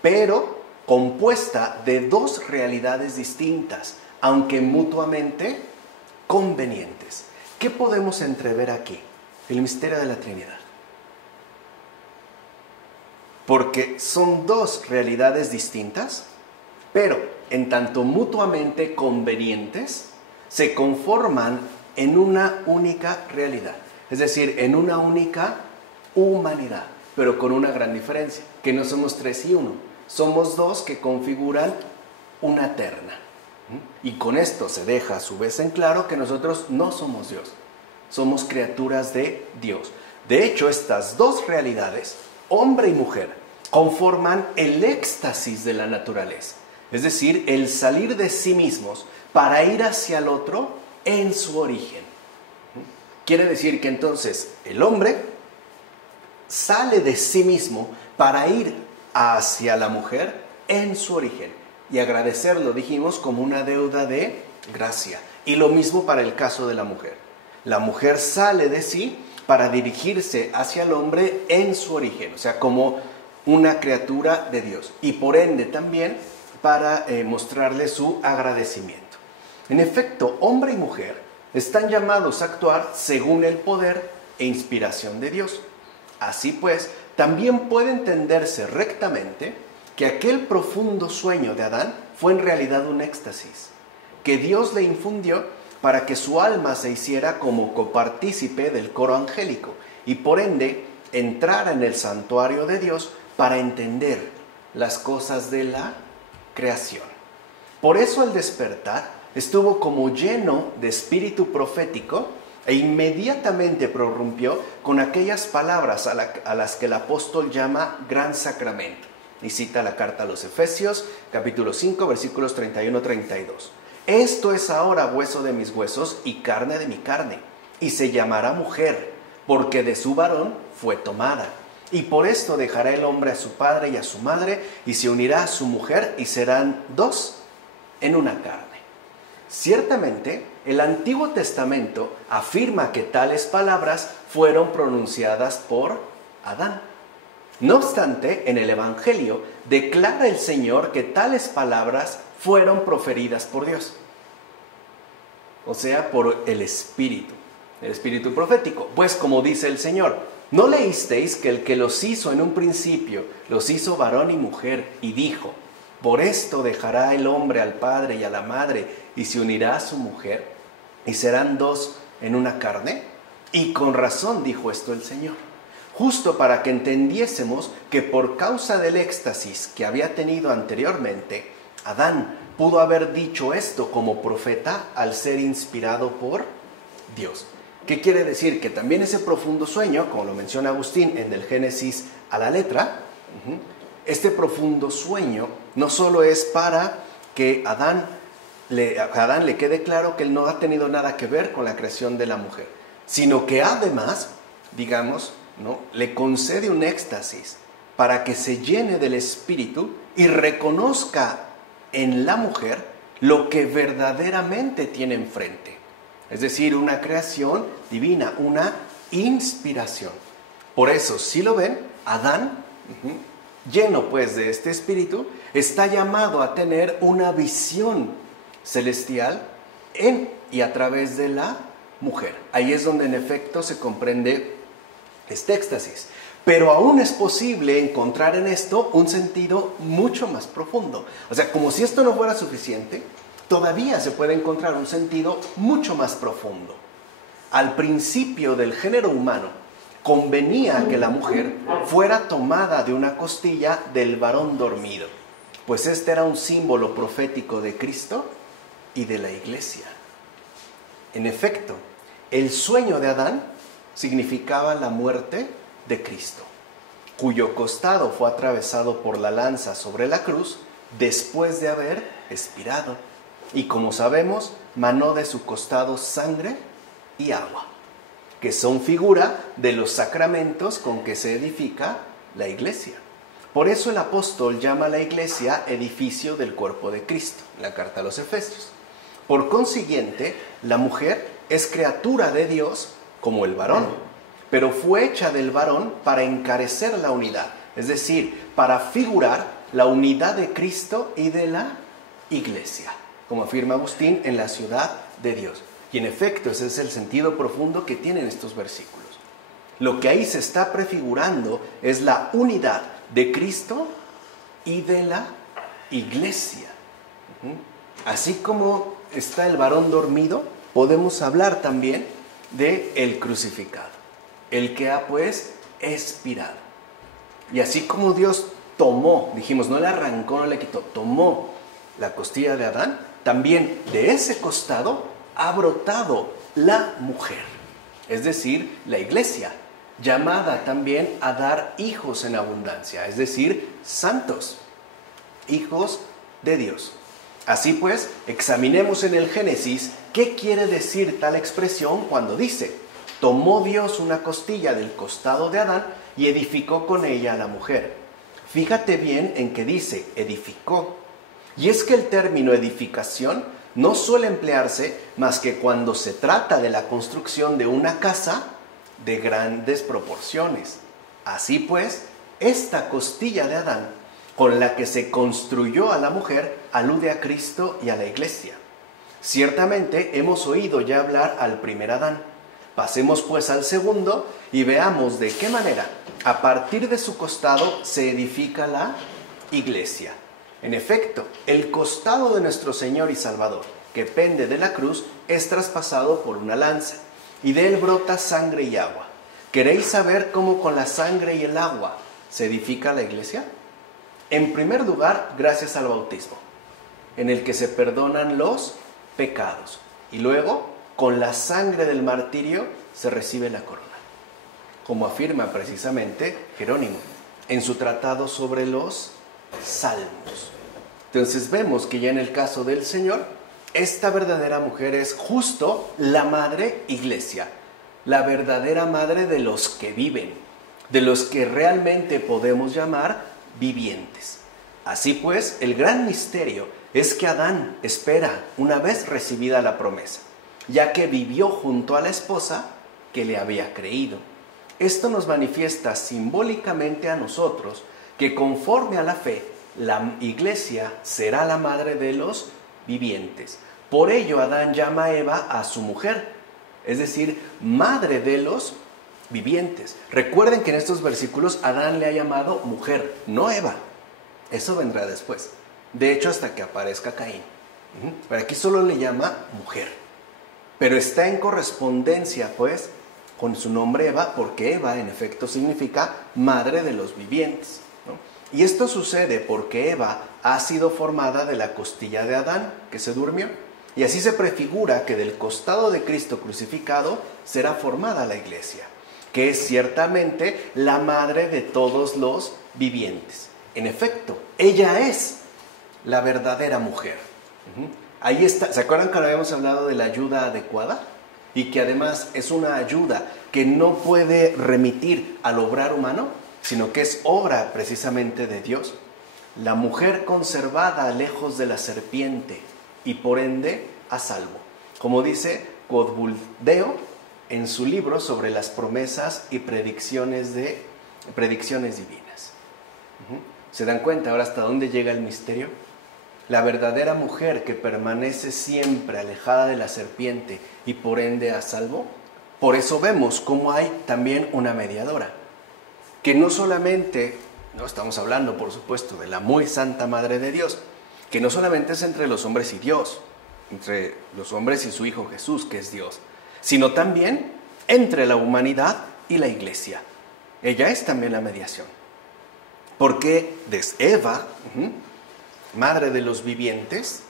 pero compuesta de dos realidades distintas, aunque mutuamente convenientes. ¿Qué podemos entrever aquí? El misterio de la Trinidad. Porque son dos realidades distintas, pero en tanto mutuamente convenientes, se conforman en una única realidad, es decir, en una única humanidad, pero con una gran diferencia, que no somos tres y uno, somos dos que configuran una terna. Y con esto se deja a su vez en claro que nosotros no somos Dios, somos criaturas de Dios. De hecho, estas dos realidades Hombre y mujer conforman el éxtasis de la naturaleza, es decir, el salir de sí mismos para ir hacia el otro en su origen. Quiere decir que entonces el hombre sale de sí mismo para ir hacia la mujer en su origen y agradecerlo, dijimos, como una deuda de gracia. Y lo mismo para el caso de la mujer. La mujer sale de sí para dirigirse hacia el hombre en su origen, o sea, como una criatura de Dios. Y por ende también para mostrarle su agradecimiento. En efecto, hombre y mujer están llamados a actuar según el poder e inspiración de Dios. Así pues, también puede entenderse rectamente que aquel profundo sueño de Adán fue en realidad un éxtasis, que Dios le infundió para que su alma se hiciera como copartícipe del coro angélico y por ende entrara en el santuario de Dios para entender las cosas de la creación. Por eso al despertar estuvo como lleno de espíritu profético e inmediatamente prorrumpió con aquellas palabras a las que el apóstol llama gran sacramento. Y cita la carta a los Efesios, capítulo 5, versículos 31-32. Esto es ahora hueso de mis huesos y carne de mi carne, y se llamará mujer, porque de su varón fue tomada. Y por esto dejará el hombre a su padre y a su madre, y se unirá a su mujer, y serán dos en una carne. Ciertamente, el Antiguo Testamento afirma que tales palabras fueron pronunciadas por Adán. No obstante, en el Evangelio declara el Señor que tales palabras fueron proferidas por Dios, o sea, por el Espíritu profético. Pues como dice el Señor, ¿no leísteis que el que los hizo en un principio, los hizo varón y mujer, y dijo, por esto dejará el hombre al padre y a la madre, y se unirá a su mujer, y serán dos en una carne? Y con razón dijo esto el Señor, justo para que entendiésemos que por causa del éxtasis que había tenido anteriormente, Adán pudo haber dicho esto como profeta al ser inspirado por Dios. ¿Qué quiere decir? Que también ese profundo sueño, como lo menciona Agustín en Del Génesis a la letra, este profundo sueño no solo es para que a Adán le quede claro que él no ha tenido nada que ver con la creación de la mujer, sino que además, digamos, ¿no?, le concede un éxtasis para que se llene del Espíritu y reconozca en la mujer lo que verdaderamente tiene enfrente. Es decir, una creación divina, una inspiración. Por eso, si lo ven, Adán, lleno pues de este espíritu, está llamado a tener una visión celestial en y a través de la mujer. Ahí es donde en efecto se comprende este éxtasis. Pero aún es posible encontrar en esto un sentido mucho más profundo. O sea, como si esto no fuera suficiente, todavía se puede encontrar un sentido mucho más profundo. Al principio del género humano, convenía que la mujer fuera tomada de una costilla del varón dormido, pues este era un símbolo profético de Cristo y de la Iglesia. En efecto, el sueño de Adán significaba la muerte de Cristo, cuyo costado fue atravesado por la lanza sobre la cruz después de haber expirado. Y como sabemos, manó de su costado sangre y agua, que son figura de los sacramentos con que se edifica la iglesia. Por eso el apóstol llama a la iglesia edificio del cuerpo de Cristo, en la carta a los Efesios. Por consiguiente, la mujer es criatura de Dios como el varón, pero fue hecha del varón para encarecer la unidad, es decir, para figurar la unidad de Cristo y de la iglesia, como afirma Agustín en La ciudad de Dios. Y en efecto, ese es el sentido profundo que tienen estos versículos. Lo que ahí se está prefigurando es la unidad de Cristo y de la iglesia. Así como está el varón dormido, podemos hablar también de el crucificado, el que ha pues expirado. Y así como Dios tomó, dijimos, no le arrancó, no le quitó, tomó la costilla de Adán, también de ese costado ha brotado la mujer, es decir, la iglesia, llamada también a dar hijos en abundancia, es decir, santos, hijos de Dios. Así pues, examinemos en el Génesis qué quiere decir tal expresión cuando dice: tomó Dios una costilla del costado de Adán y edificó con ella a la mujer. Fíjate bien en que dice edificó. Y es que el término edificación no suele emplearse más que cuando se trata de la construcción de una casa de grandes proporciones. Así pues, esta costilla de Adán, con la que se construyó a la mujer, alude a Cristo y a la iglesia. Ciertamente hemos oído ya hablar al primer Adán. Pasemos pues al segundo y veamos de qué manera, a partir de su costado, se edifica la iglesia. En efecto, el costado de nuestro Señor y Salvador, que pende de la cruz, es traspasado por una lanza, y de él brota sangre y agua. ¿Queréis saber cómo con la sangre y el agua se edifica la iglesia? En primer lugar, gracias al bautismo, en el que se perdonan los pecados. Y luego, con la sangre del martirio, se recibe la corona. Como afirma precisamente Jerónimo en su tratado sobre los Salmos. Entonces vemos que ya en el caso del Señor, esta verdadera mujer es justo la madre iglesia, la verdadera madre de los que viven, de los que realmente podemos llamar vivientes. Así pues, el gran misterio es que Adán espera una vez recibida la promesa, ya que vivió junto a la esposa que le había creído. Esto nos manifiesta simbólicamente a nosotros que conforme a la fe, la iglesia será la madre de los vivientes. Por ello, Adán llama a Eva a su mujer, es decir, madre de los vivientes. Recuerden que en estos versículos Adán le ha llamado mujer, no Eva. Eso vendrá después. De hecho, hasta que aparezca Caín. Pero aquí solo le llama mujer. Pero está en correspondencia, pues, con su nombre Eva, porque Eva, en efecto, significa madre de los vivientes, ¿no? Y esto sucede porque Eva ha sido formada de la costilla de Adán, que se durmió. Y así se prefigura que del costado de Cristo crucificado será formada la iglesia, que es ciertamente la madre de todos los vivientes. En efecto, ella es la verdadera mujer. Ahí está. ¿Se acuerdan que habíamos hablado de la ayuda adecuada? Y que además es una ayuda que no puede remitir al obrar humano, sino que es obra precisamente de Dios. La mujer conservada lejos de la serpiente y por ende a salvo. Como dice Codbuldeo en su libro sobre las promesas y predicciones divinas. ¿Se dan cuenta ahora hasta dónde llega el misterio? La verdadera mujer que permanece siempre alejada de la serpiente y por ende a salvo. Por eso vemos cómo hay también una mediadora, que no solamente, no estamos hablando por supuesto de la muy santa Madre de Dios, que no solamente es entre los hombres y Dios, entre los hombres y su Hijo Jesús, que es Dios, sino también entre la humanidad y la iglesia. Ella es también la mediación, porque es Eva, madre de los vivientes,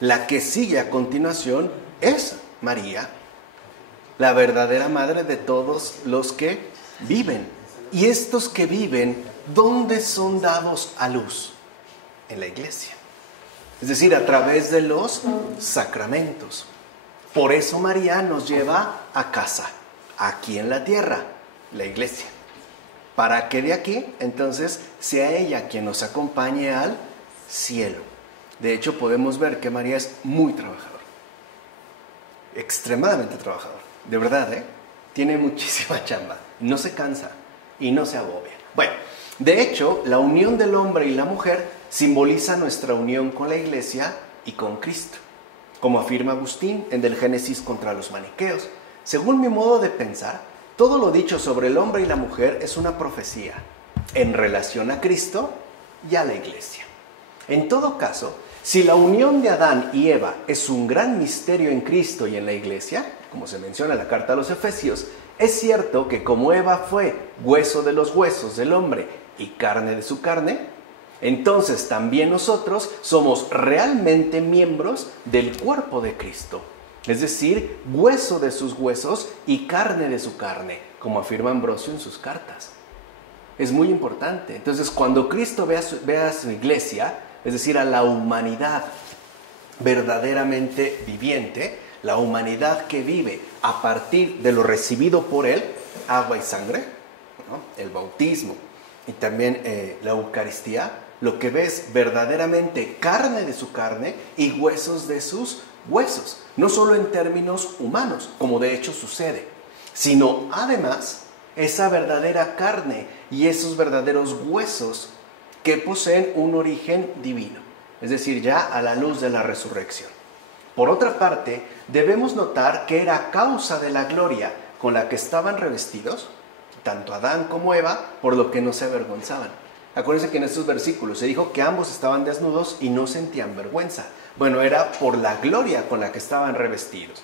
la que sigue a continuación es María, la verdadera madre de todos los que viven. Y estos que viven, ¿dónde son dados a luz? En la iglesia. Es decir, a través de los sacramentos. Por eso María nos lleva a casa, aquí en la tierra, la iglesia. Para que de aquí, entonces, sea ella quien nos acompañe al cielo. De hecho, podemos ver que María es muy trabajadora. Extremadamente trabajadora. De verdad, tiene muchísima chamba. No se cansa y no se agobia. Bueno, de hecho, la unión del hombre y la mujer simboliza nuestra unión con la iglesia y con Cristo. Como afirma Agustín en Del Génesis contra los maniqueos. Según mi modo de pensar, todo lo dicho sobre el hombre y la mujer es una profecía en relación a Cristo y a la iglesia. En todo caso, si la unión de Adán y Eva es un gran misterio en Cristo y en la iglesia, como se menciona en la carta a los Efesios, es cierto que como Eva fue hueso de los huesos del hombre y carne de su carne, entonces también nosotros somos realmente miembros del cuerpo de Cristo. es decir, hueso de sus huesos y carne de su carne, como afirma Ambrosio en sus cartas. Es muy importante. Entonces, cuando Cristo ve a su iglesia, es decir, a la humanidad verdaderamente viviente, la humanidad que vive a partir de lo recibido por Él, agua y sangre, ¿no?, el bautismo y también la Eucaristía, lo que ve es verdaderamente carne de su carne y huesos de sus huesos. No solo en términos humanos, como de hecho sucede, sino además esa verdadera carne y esos verdaderos huesos que poseen un origen divino, es decir, ya a la luz de la resurrección. Por otra parte, debemos notar que era causa de la gloria con la que estaban revestidos, tanto Adán como Eva, por lo que no se avergonzaban. Acuérdense que en estos versículos se dijo que ambos estaban desnudos y no sentían vergüenza. Bueno, era por la gloria con la que estaban revestidos.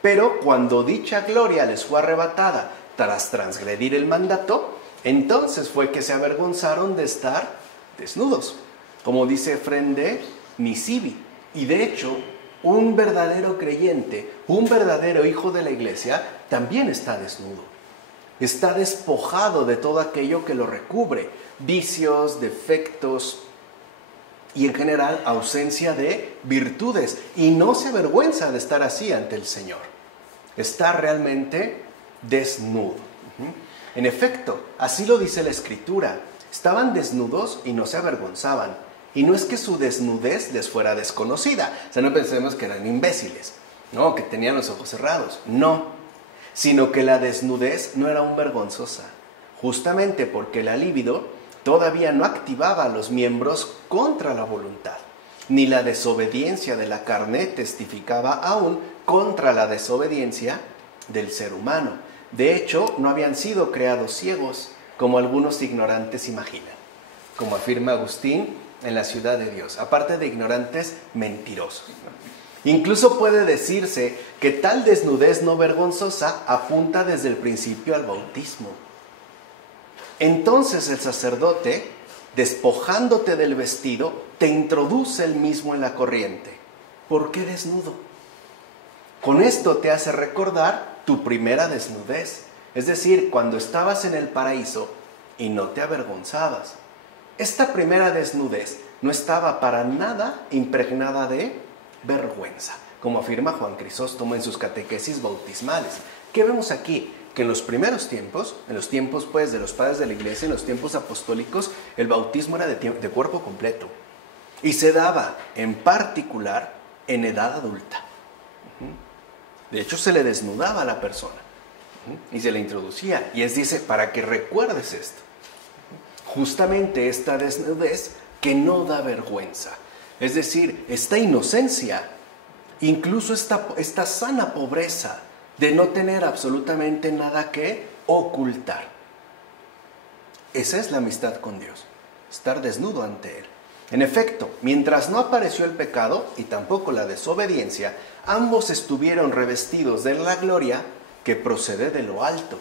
Pero cuando dicha gloria les fue arrebatada tras transgredir el mandato, entonces fue que se avergonzaron de estar desnudos, como dice Efrén de Nisibi. Y de hecho, un verdadero creyente, un verdadero hijo de la iglesia, también está desnudo. Está despojado de todo aquello que lo recubre, vicios, defectos y en general ausencia de virtudes. Y no se avergüenza de estar así ante el Señor. Está realmente desnudo. En efecto, así lo dice la Escritura. Estaban desnudos y no se avergonzaban. Y no es que su desnudez les fuera desconocida. O sea, no pensemos que eran imbéciles, no, que tenían los ojos cerrados. No, sino que la desnudez no era aún vergonzosa. Justamente porque la libido todavía no activaba los miembros contra la voluntad. Ni la desobediencia de la carne testificaba aún contra la desobediencia del ser humano. De hecho, no habían sido creados ciegos, como algunos ignorantes imaginan, como afirma Agustín en La Ciudad de Dios, aparte de ignorantes mentirosos. Incluso puede decirse que tal desnudez no vergonzosa apunta desde el principio al bautismo. Entonces el sacerdote, despojándote del vestido, te introduce él mismo en la corriente. ¿Por qué desnudo? Con esto te hace recordar tu primera desnudez, es decir, cuando estabas en el paraíso y no te avergonzabas. Esta primera desnudez no estaba para nada impregnada de vergüenza, como afirma Juan Crisóstomo en sus catequesis bautismales. ¿Qué vemos aquí? Que en los primeros tiempos, en los tiempos pues de los padres de la iglesia, en los tiempos apostólicos, el bautismo era de cuerpo completo y se daba en particular en edad adulta. De hecho, se le desnudaba a la persona y se le introducía. Y dice, para que recuerdes esto. Justamente esta desnudez que no da vergüenza. Es decir, esta inocencia, incluso esta sana pobreza de no tener absolutamente nada que ocultar. Esa es la amistad con Dios, estar desnudo ante Él. En efecto, mientras no apareció el pecado y tampoco la desobediencia, ambos estuvieron revestidos de la gloria que procede de lo alto.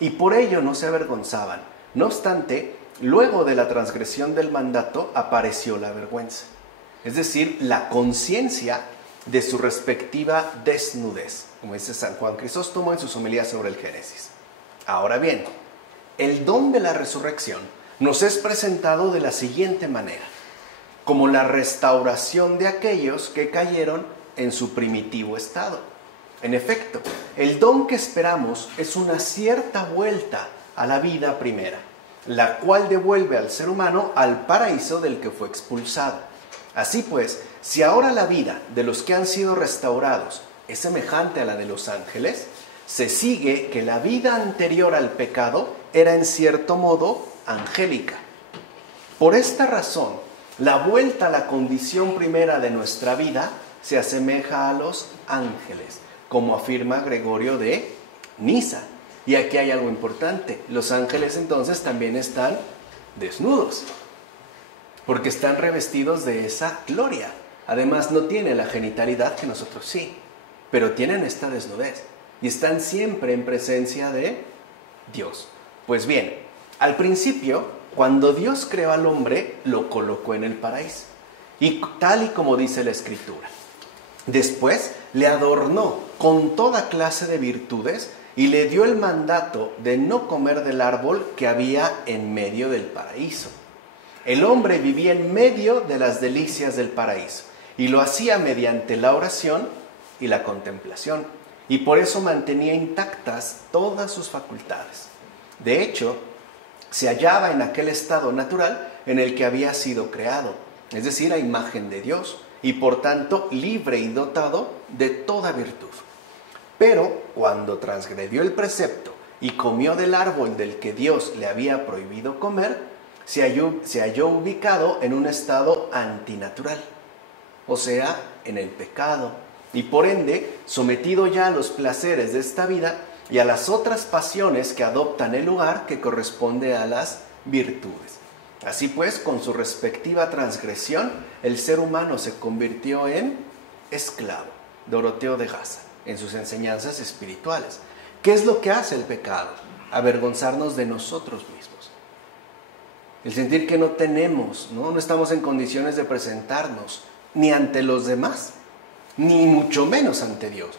Y por ello no se avergonzaban. No obstante, luego de la transgresión del mandato apareció la vergüenza. Es decir, la conciencia de su respectiva desnudez, como dice San Juan Crisóstomo en sus homilías sobre el Génesis. Ahora bien, el don de la resurrección nos es presentado de la siguiente manera, como la restauración de aquellos que cayeron en su primitivo estado. En efecto, el don que esperamos es una cierta vuelta a la vida primera, la cual devuelve al ser humano al paraíso del que fue expulsado. Así pues, si ahora la vida de los que han sido restaurados es semejante a la de los ángeles, se sigue que la vida anterior al pecado era en cierto modo angélica. Por esta razón, la vuelta a la condición primera de nuestra vida se asemeja a los ángeles, como afirma Gregorio de Niza. Y aquí hay algo importante, los ángeles entonces también están desnudos, porque están revestidos de esa gloria. Además no tienen la genitalidad que nosotros sí, pero tienen esta desnudez y están siempre en presencia de Dios. Pues bien, al principio, cuando Dios creó al hombre, lo colocó en el paraíso. Y tal y como dice la Escritura, Después le adornó con toda clase de virtudes y le dio el mandato de no comer del árbol que había en medio del paraíso. El hombre vivía en medio de las delicias del paraíso y lo hacía mediante la oración y la contemplación, y por eso mantenía intactas todas sus facultades. De hecho, se hallaba en aquel estado natural en el que había sido creado, es decir, a imagen de Dios, y por tanto libre y dotado de toda virtud. Pero cuando transgredió el precepto y comió del árbol del que Dios le había prohibido comer, se halló ubicado en un estado antinatural, o sea, en el pecado, y por ende sometido ya a los placeres de esta vida y a las otras pasiones que adoptan el lugar que corresponde a las virtudes. Así pues, con su respectiva transgresión, el ser humano se convirtió en esclavo. Doroteo de Gaza, en sus enseñanzas espirituales. ¿Qué es lo que hace el pecado? Avergonzarnos de nosotros mismos. El sentir que no tenemos, no estamos en condiciones de presentarnos ni ante los demás, ni mucho menos ante Dios.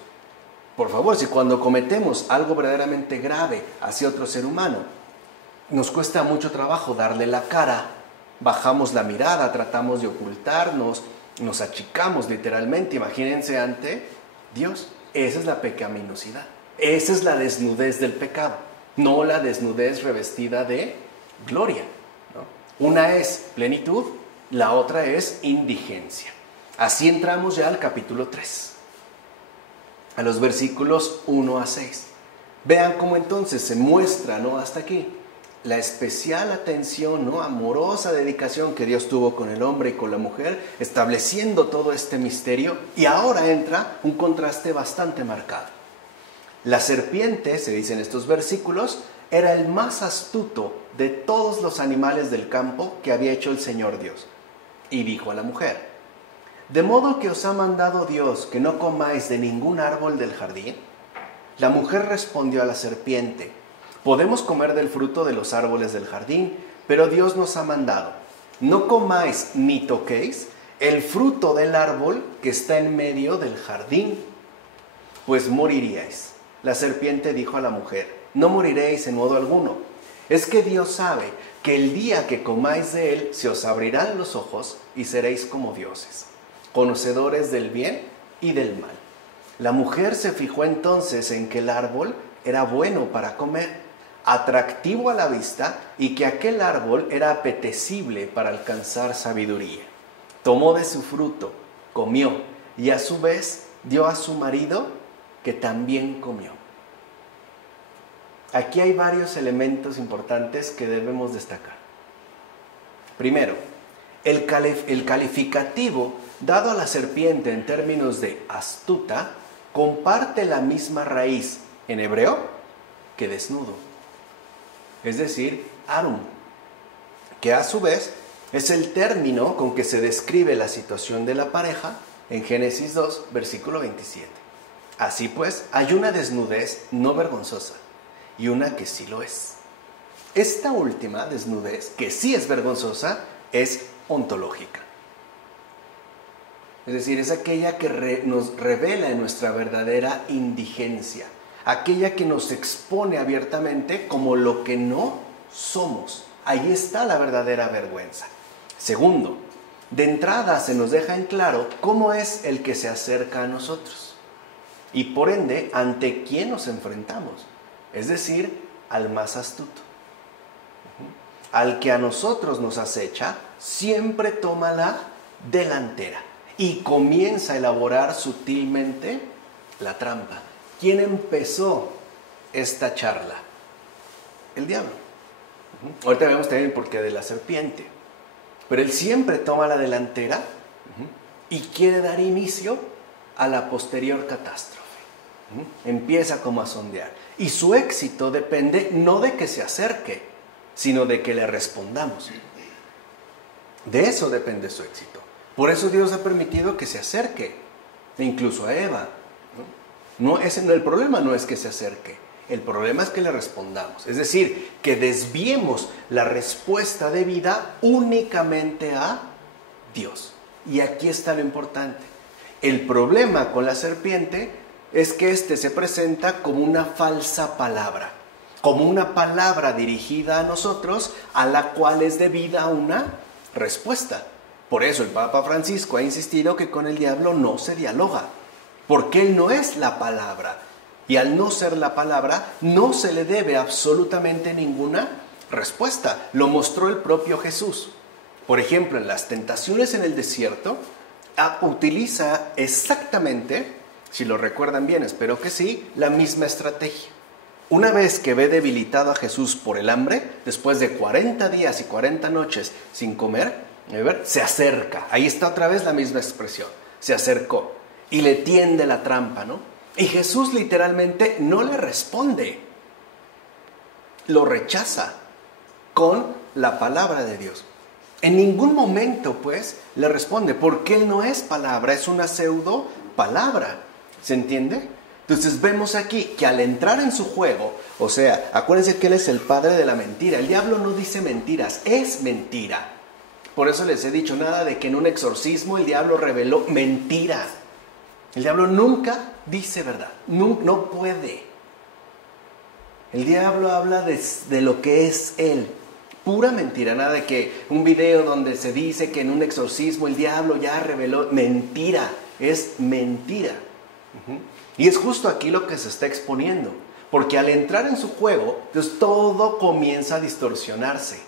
Por favor, si cuando cometemos algo verdaderamente grave hacia otro ser humano, nos cuesta mucho trabajo darle la cara, bajamos la mirada, tratamos de ocultarnos, nos achicamos literalmente, imagínense ante Dios. Esa es la pecaminosidad, esa es la desnudez del pecado, no la desnudez revestida de gloria, ¿no? Una es plenitud, la otra es indigencia. Así entramos ya al capítulo 3, a los versículos 1 a 6. Vean cómo entonces se muestra, ¿no?, hasta aquí, la especial atención, ¿no?, amorosa dedicación que Dios tuvo con el hombre y con la mujer, estableciendo todo este misterio, y ahora entra un contraste bastante marcado. La serpiente, se dice en estos versículos, era el más astuto de todos los animales del campo que había hecho el Señor Dios. Y dijo a la mujer: ¿de modo que os ha mandado Dios que no comáis de ningún árbol del jardín? La mujer respondió a la serpiente: podemos comer del fruto de los árboles del jardín, pero Dios nos ha mandado: no comáis ni toquéis el fruto del árbol que está en medio del jardín, pues moriríais. La serpiente dijo a la mujer: no moriréis en modo alguno. Es que Dios sabe que el día que comáis de él se os abrirán los ojos y seréis como dioses, conocedores del bien y del mal. La mujer se fijó entonces en que el árbol era bueno para comer, atractivo a la vista, y que aquel árbol era apetecible para alcanzar sabiduría. Tomó de su fruto, comió, y a su vez dio a su marido, que también comió. Aquí hay varios elementos importantes que debemos destacar. Primero, el calificativo dado a la serpiente en términos de astuta comparte la misma raíz en hebreo que desnudo, es decir, arum, que a su vez es el término con que se describe la situación de la pareja en Génesis 2, versículo 27. Así pues, hay una desnudez no vergonzosa y una que sí lo es. Esta última desnudez, que sí es vergonzosa, es ontológica. Es decir, es aquella que nos revela en nuestra verdadera indigencia, aquella que nos expone abiertamente como lo que no somos. Ahí está la verdadera vergüenza. Segundo, de entrada se nos deja en claro cómo es el que se acerca a nosotros y por ende ante quién nos enfrentamos, es decir, al más astuto. Al que a nosotros nos acecha, siempre toma la delantera y comienza a elaborar sutilmente la trampa. ¿Quién empezó esta charla? El diablo. Ahorita vemos también el porqué de la serpiente. Pero él siempre toma la delantera y quiere dar inicio a la posterior catástrofe. Empieza como a sondear. Y su éxito depende no de que se acerque, sino de que le respondamos. De eso depende su éxito. Por eso Dios ha permitido que se acerque, incluso a Eva. El problema no es que se acerque, el problema es que le respondamos. Es decir, que desviemos la respuesta de vida únicamente a Dios. Y aquí está lo importante. El problema con la serpiente es que éste se presenta como una falsa palabra, como una palabra dirigida a nosotros, a la cual es debida una respuesta. Por eso el Papa Francisco ha insistido que con el diablo no se dialoga, porque él no es la palabra, y al no ser la palabra, no se le debe absolutamente ninguna respuesta. Lo mostró el propio Jesús. Por ejemplo, en las tentaciones en el desierto, utiliza exactamente, si lo recuerdan bien, espero que sí, la misma estrategia. Una vez que ve debilitado a Jesús por el hambre, después de 40 días y 40 noches sin comer, se acerca. Ahí está otra vez la misma expresión. Se acercó y le tiende la trampa, ¿no? Y Jesús literalmente no le responde. Lo rechaza con la palabra de Dios. En ningún momento, pues, le responde, porque él no es palabra, es una pseudo palabra. ¿Se entiende? Entonces vemos aquí que al entrar en su juego, o sea, acuérdense que él es el padre de la mentira. El diablo no dice mentiras, es mentira. Por eso les he dicho nada de que en un exorcismo el diablo reveló mentira. El diablo nunca dice verdad, no puede. El diablo habla de lo que es él. Pura mentira, nada de que un video donde se dice que en un exorcismo el diablo ya reveló. Mentira, es mentira. Y es justo aquí lo que se está exponiendo, porque al entrar en su juego, entonces todo comienza a distorsionarse,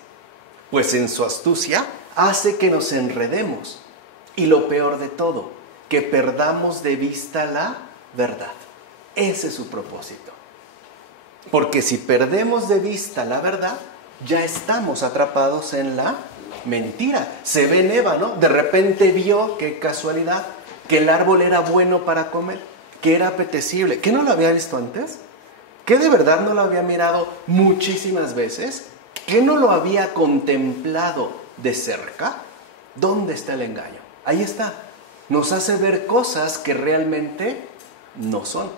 pues en su astucia hace que nos enredemos, y lo peor de todo, que perdamos de vista la verdad. Ese es su propósito, porque si perdemos de vista la verdad, ya estamos atrapados en la mentira. Se ve en Eva, ¿no? De repente vio, qué casualidad, que el árbol era bueno para comer, que era apetecible. ¿Qué no lo había visto antes? ¿Que de verdad no lo había mirado muchísimas veces? ¿Que no lo había contemplado de cerca? ¿Dónde está el engaño? Ahí está. Nos hace ver cosas que realmente no son.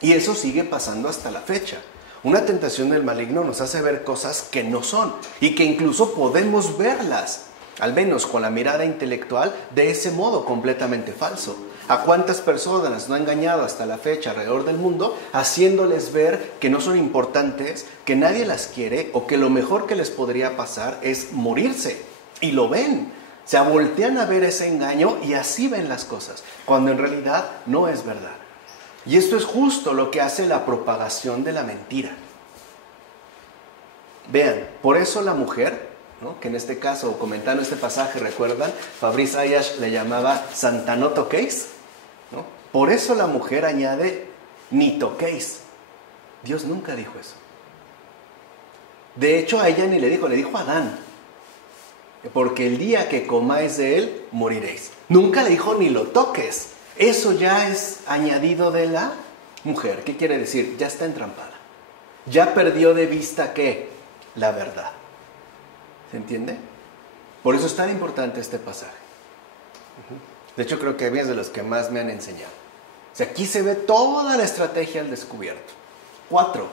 Y eso sigue pasando hasta la fecha. Una tentación del maligno nos hace ver cosas que no son y que incluso podemos verlas, al menos con la mirada intelectual, de ese modo completamente falso. ¿A cuántas personas no ha engañado hasta la fecha alrededor del mundo, haciéndoles ver que no son importantes, que nadie las quiere o que lo mejor que les podría pasar es morirse? Y lo ven, se voltean a ver ese engaño y así ven las cosas, cuando en realidad no es verdad. Y esto es justo lo que hace la propagación de la mentira. Vean, por eso la mujer, ¿no?, que en este caso, comentando este pasaje, recuerdan, Fabrice Ayash le llamaba Santa no toquéis, ¿no? Por eso la mujer añade ni toquéis. Dios nunca dijo eso. De hecho, a ella ni le dijo a Adán, porque el día que comáis de él, moriréis. Nunca le dijo ni lo toques. Eso ya es añadido de la mujer. ¿Qué quiere decir? Ya está entrampada. Ya perdió de vista, ¿qué? La verdad. ¿Se entiende? Por eso es tan importante este pasaje. De hecho, creo que es de los que más me han enseñado. O sea, aquí se ve toda la estrategia al descubierto. 4.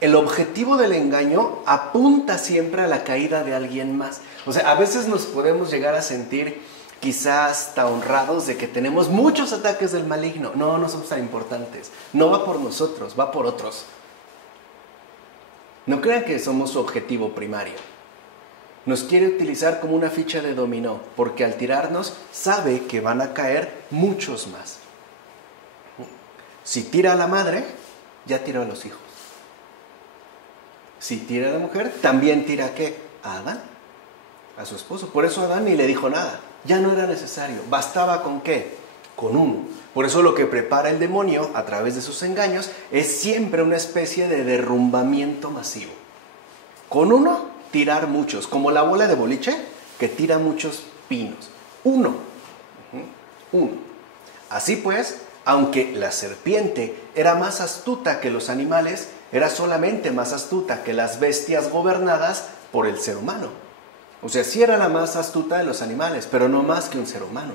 El objetivo del engaño apunta siempre a la caída de alguien más. O sea, a veces nos podemos llegar a sentir quizás hasta honrados de que tenemos muchos ataques del maligno. No, no somos tan importantes. No va por nosotros, va por otros. No crean que somos su objetivo primario. Nos quiere utilizar como una ficha de dominó, porque al tirarnos sabe que van a caer muchos más. Si tira a la madre, ya tiró a los hijos. Si tira a la mujer, también tira ¿a qué? A Adán, a su esposo. Por eso Adán ni le dijo nada. Ya no era necesario. Bastaba ¿con qué? Con uno. Por eso lo que prepara el demonio a través de sus engaños es siempre una especie de derrumbamiento masivo. Con uno, tirar muchos. Como la bola de boliche que tira muchos pinos. Uno. Así pues, aunque la serpiente era más astuta que los animales, era solamente más astuta que las bestias gobernadas por el ser humano. O sea, sí era la más astuta de los animales, pero no más que un ser humano.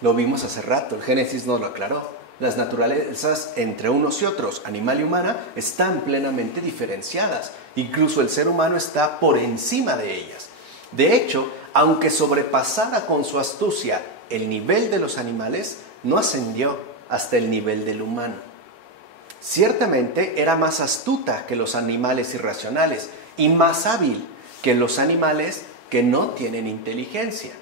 Lo vimos hace rato, el Génesis nos lo aclaró. Las naturalezas entre unos y otros, animal y humana, están plenamente diferenciadas. Incluso el ser humano está por encima de ellas. De hecho, aunque sobrepasara con su astucia el nivel de los animales, no ascendió hasta el nivel del humano. Ciertamente era más astuta que los animales irracionales y más hábil que los animales que no tienen inteligencia.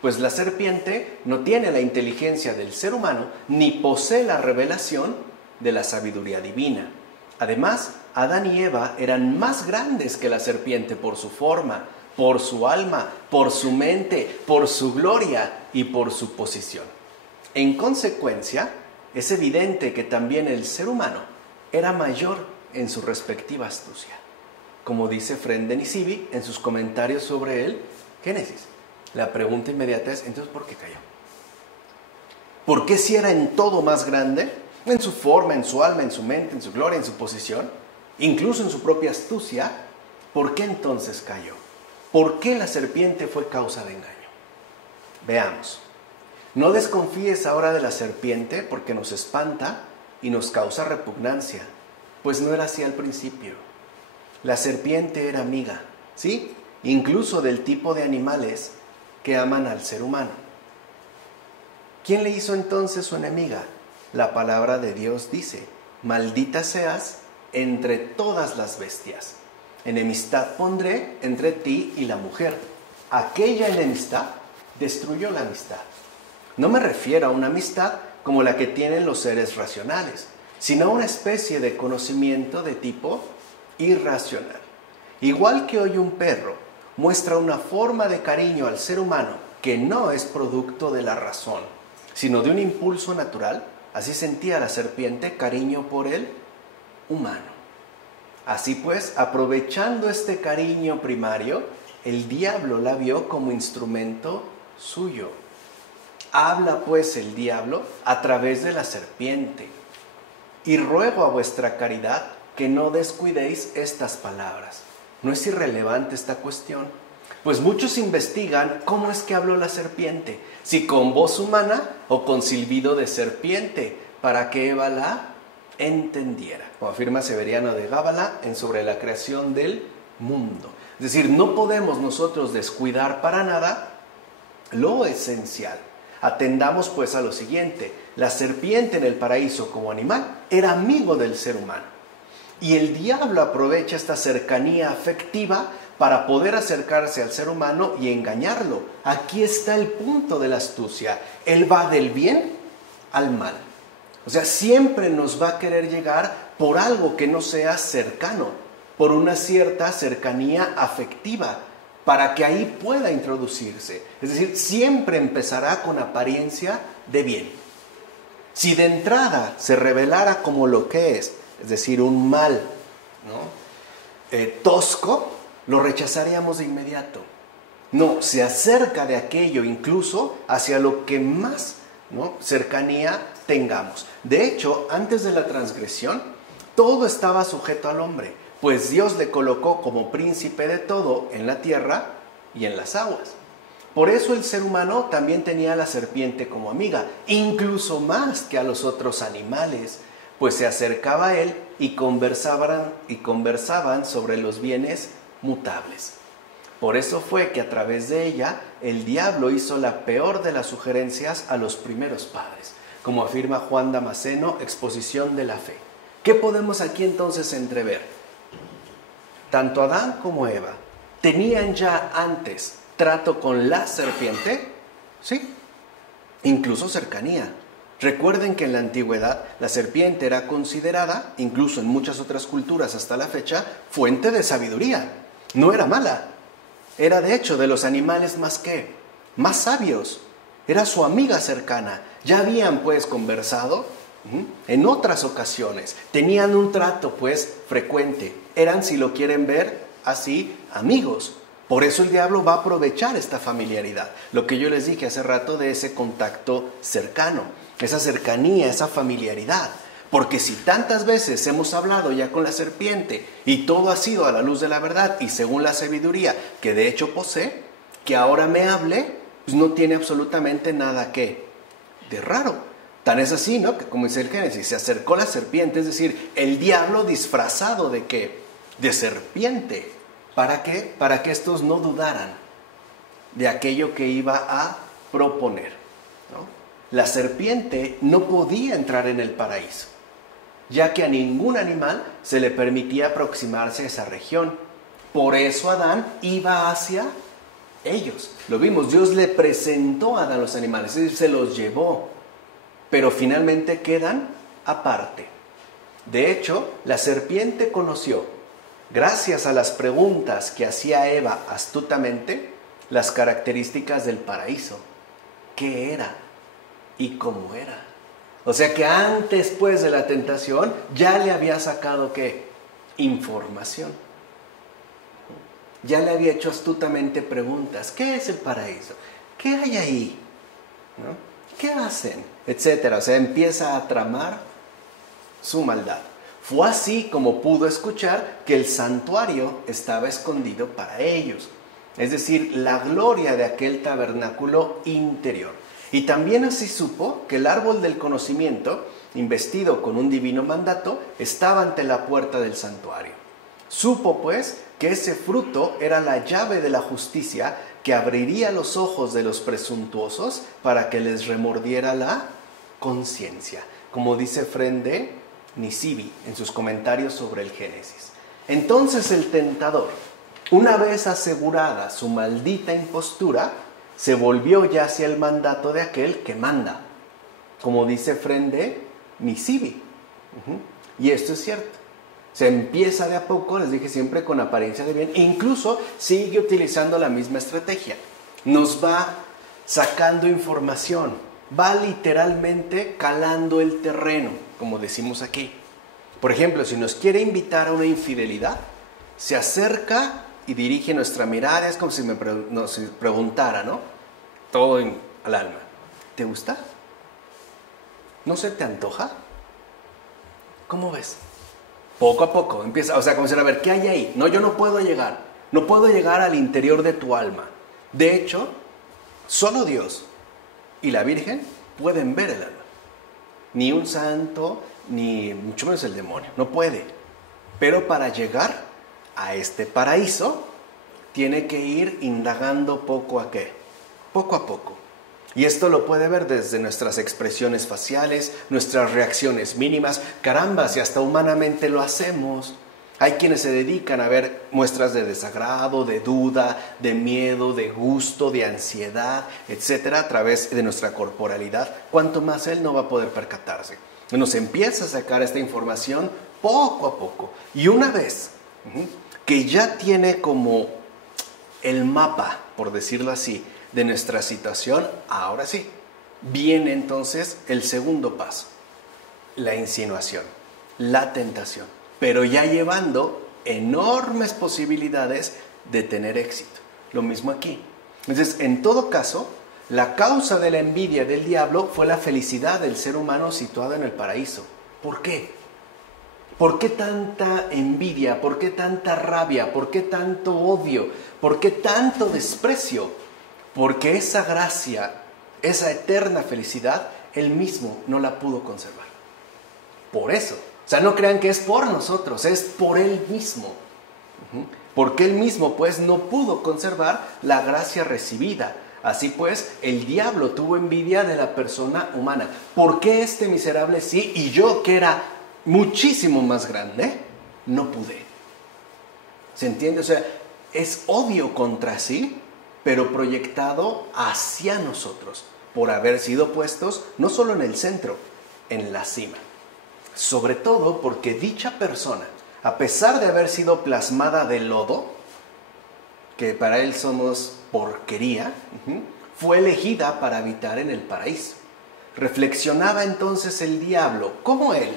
Pues la serpiente no tiene la inteligencia del ser humano ni posee la revelación de la sabiduría divina. Además, Adán y Eva eran más grandes que la serpiente por su forma, por su alma, por su mente, por su gloria y por su posición. En consecuencia, es evidente que también el ser humano era mayor en su respectiva astucia, como dice Fren Denisivi en sus comentarios sobre el Génesis. La pregunta inmediata es, entonces, ¿por qué cayó? ¿Por qué si era en todo más grande? En su forma, en su alma, en su mente, en su gloria, en su posición, incluso en su propia astucia. ¿Por qué entonces cayó? ¿Por qué la serpiente fue causa de engaño? Veamos. No desconfíes ahora de la serpiente porque nos espanta y nos causa repugnancia, pues no era así al principio. La serpiente era amiga, ¿sí? Incluso del tipo de animales que aman al ser humano. ¿Quién le hizo entonces su enemiga? La palabra de Dios dice, maldita seas entre todas las bestias. Enemistad pondré entre ti y la mujer. Aquella enemistad destruyó la amistad. No me refiero a una amistad como la que tienen los seres racionales, sino a una especie de conocimiento de tipo irracional. Igual que hoy un perro muestra una forma de cariño al ser humano que no es producto de la razón, sino de un impulso natural, así sentía la serpiente cariño por el humano. Así pues, aprovechando este cariño primario, el diablo la vio como instrumento suyo. Habla pues el diablo a través de la serpiente. Y ruego a vuestra caridad que no descuidéis estas palabras. No es irrelevante esta cuestión, pues muchos investigan cómo es que habló la serpiente, si con voz humana o con silbido de serpiente, para que Eva la entendiera, como afirma Severiano de Gábala en Sobre la creación del mundo. Es decir, no podemos nosotros descuidar para nada lo esencial. Atendamos pues a lo siguiente: la serpiente en el paraíso como animal era amigo del ser humano, y el diablo aprovecha esta cercanía afectiva para poder acercarse al ser humano y engañarlo. Aquí está el punto de la astucia. Él va del bien al mal. O sea, siempre nos va a querer llegar por algo que no sea cercano, por una cierta cercanía afectiva, para que ahí pueda introducirse. Es decir, siempre empezará con apariencia de bien. Si de entrada se revelara como lo que es decir, un mal, ¿no? Tosco, lo rechazaríamos de inmediato. No, se acerca de aquello incluso hacia lo que más, ¿no?, cercanía tengamos. De hecho, antes de la transgresión, todo estaba sujeto al hombre, pues Dios le colocó como príncipe de todo en la tierra y en las aguas. Por eso el ser humano también tenía a la serpiente como amiga, incluso más que a los otros animales, pues se acercaba a él y conversaban sobre los bienes mutables. Por eso fue que a través de ella el diablo hizo la peor de las sugerencias a los primeros padres, como afirma Juan Damasceno, Exposición de la Fe. ¿Qué podemos aquí entonces entrever? Tanto Adán como Eva tenían ya antes trato con la serpiente, ¿sí? Incluso cercanía. Recuerden que en la antigüedad la serpiente era considerada, incluso en muchas otras culturas hasta la fecha, fuente de sabiduría. No era mala. Era de hecho de los animales más sabios. Era su amiga cercana. Ya habían pues conversado en otras ocasiones. Tenían un trato pues frecuente. Eran, si lo quieren ver así, amigos. Por eso el diablo va a aprovechar esta familiaridad. Lo que yo les dije hace rato de ese contacto cercano, esa cercanía, esa familiaridad. Porque si tantas veces hemos hablado ya con la serpiente y todo ha sido a la luz de la verdad y según la sabiduría que de hecho posee, que ahora me hable, pues no tiene absolutamente nada de raro. Tan es así, ¿no?, que como dice el Génesis, se acercó la serpiente, es decir, el diablo disfrazado ¿de qué? De serpiente. ¿Para qué? Para que estos no dudaran de aquello que iba a proponer, ¿no? La serpiente no podía entrar en el paraíso, ya que a ningún animal se le permitía aproximarse a esa región. Por eso Adán iba hacia ellos. Lo vimos, Dios le presentó a Adán los animales, es decir, se los llevó, pero finalmente quedan aparte. De hecho, la serpiente conoció, gracias a las preguntas que hacía Eva astutamente, las características del paraíso. ¿Qué era y cómo era? O sea que antes, pues, de la tentación, ya le había sacado, ¿qué? Información. Ya le había hecho astutamente preguntas. ¿Qué es el paraíso? ¿Qué hay ahí? ¿No? ¿Qué hacen? Etcétera. O sea, empieza a tramar su maldad. Fue así como pudo escuchar que el santuario estaba escondido para ellos. Es decir, la gloria de aquel tabernáculo interior. Y también así supo que el árbol del conocimiento, investido con un divino mandato, estaba ante la puerta del santuario. Supo, pues, que ese fruto era la llave de la justicia que abriría los ojos de los presuntuosos para que les remordiera la conciencia, como dice Efrén de Nisibi en sus comentarios sobre el Génesis. Entonces el tentador, una vez asegurada su maldita impostura, se volvió ya hacia el mandato de aquel que manda, como dice Efrén de Nisibi. Y esto es cierto. Se empieza de a poco, les dije siempre con apariencia de bien, e incluso sigue utilizando la misma estrategia. Nos va sacando información, va literalmente calando el terreno, como decimos aquí. Por ejemplo, si nos quiere invitar a una infidelidad, se acerca y dirige nuestra mirada, es como si nos preguntara, ¿no? Todo al alma. ¿Te gusta? ¿No se te antoja? ¿Cómo ves? Poco a poco empieza, o sea, como decir, a ver, ¿qué hay ahí? No, yo no puedo llegar al interior de tu alma. De hecho, solo Dios y la Virgen pueden ver el alma. Ni un santo, ni mucho menos el demonio, no puede. Pero para llegar a este paraíso, tiene que ir indagando poco a poco. Y esto lo puede ver desde nuestras expresiones faciales, nuestras reacciones mínimas. Caramba, si hasta humanamente lo hacemos. Hay quienes se dedican a ver muestras de desagrado, de duda, de miedo, de gusto, de ansiedad, etcétera, a través de nuestra corporalidad. Cuanto más él no va a poder percatarse. Nos empieza a sacar esta información poco a poco. Y una vez que ya tiene como el mapa, por decirlo así, de nuestra situación, ahora sí, viene entonces el segundo paso, la insinuación, la tentación, pero ya llevando enormes posibilidades de tener éxito. Lo mismo aquí. Entonces, en todo caso, la causa de la envidia del diablo fue la felicidad del ser humano situado en el paraíso. ¿Por qué? ¿Por qué tanta envidia? ¿Por qué tanta rabia? ¿Por qué tanto odio? ¿Por qué tanto desprecio? Porque esa gracia, esa eterna felicidad, él mismo no la pudo conservar. Por eso. O sea, no crean que es por nosotros, es por él mismo. Porque él mismo, pues, no pudo conservar la gracia recibida. Así pues, el diablo tuvo envidia de la persona humana. ¿Por qué este miserable sí y yo, que era muchísimo más grande, no pude? ¿Se entiende? O sea, es odio contra sí, pero proyectado hacia nosotros, por haber sido puestos no solo en el centro, en la cima. Sobre todo porque dicha persona, a pesar de haber sido plasmada de lodo, que para él somos porquería, fue elegida para habitar en el paraíso. Reflexionaba entonces el diablo cómo él,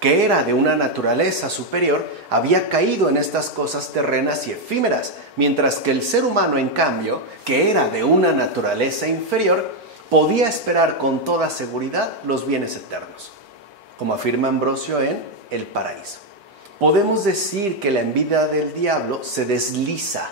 que era de una naturaleza superior, había caído en estas cosas terrenas y efímeras, mientras que el ser humano, en cambio, que era de una naturaleza inferior, podía esperar con toda seguridad los bienes eternos, como afirma Ambrosio en El Paraíso. Podemos decir que la envidia del diablo se desliza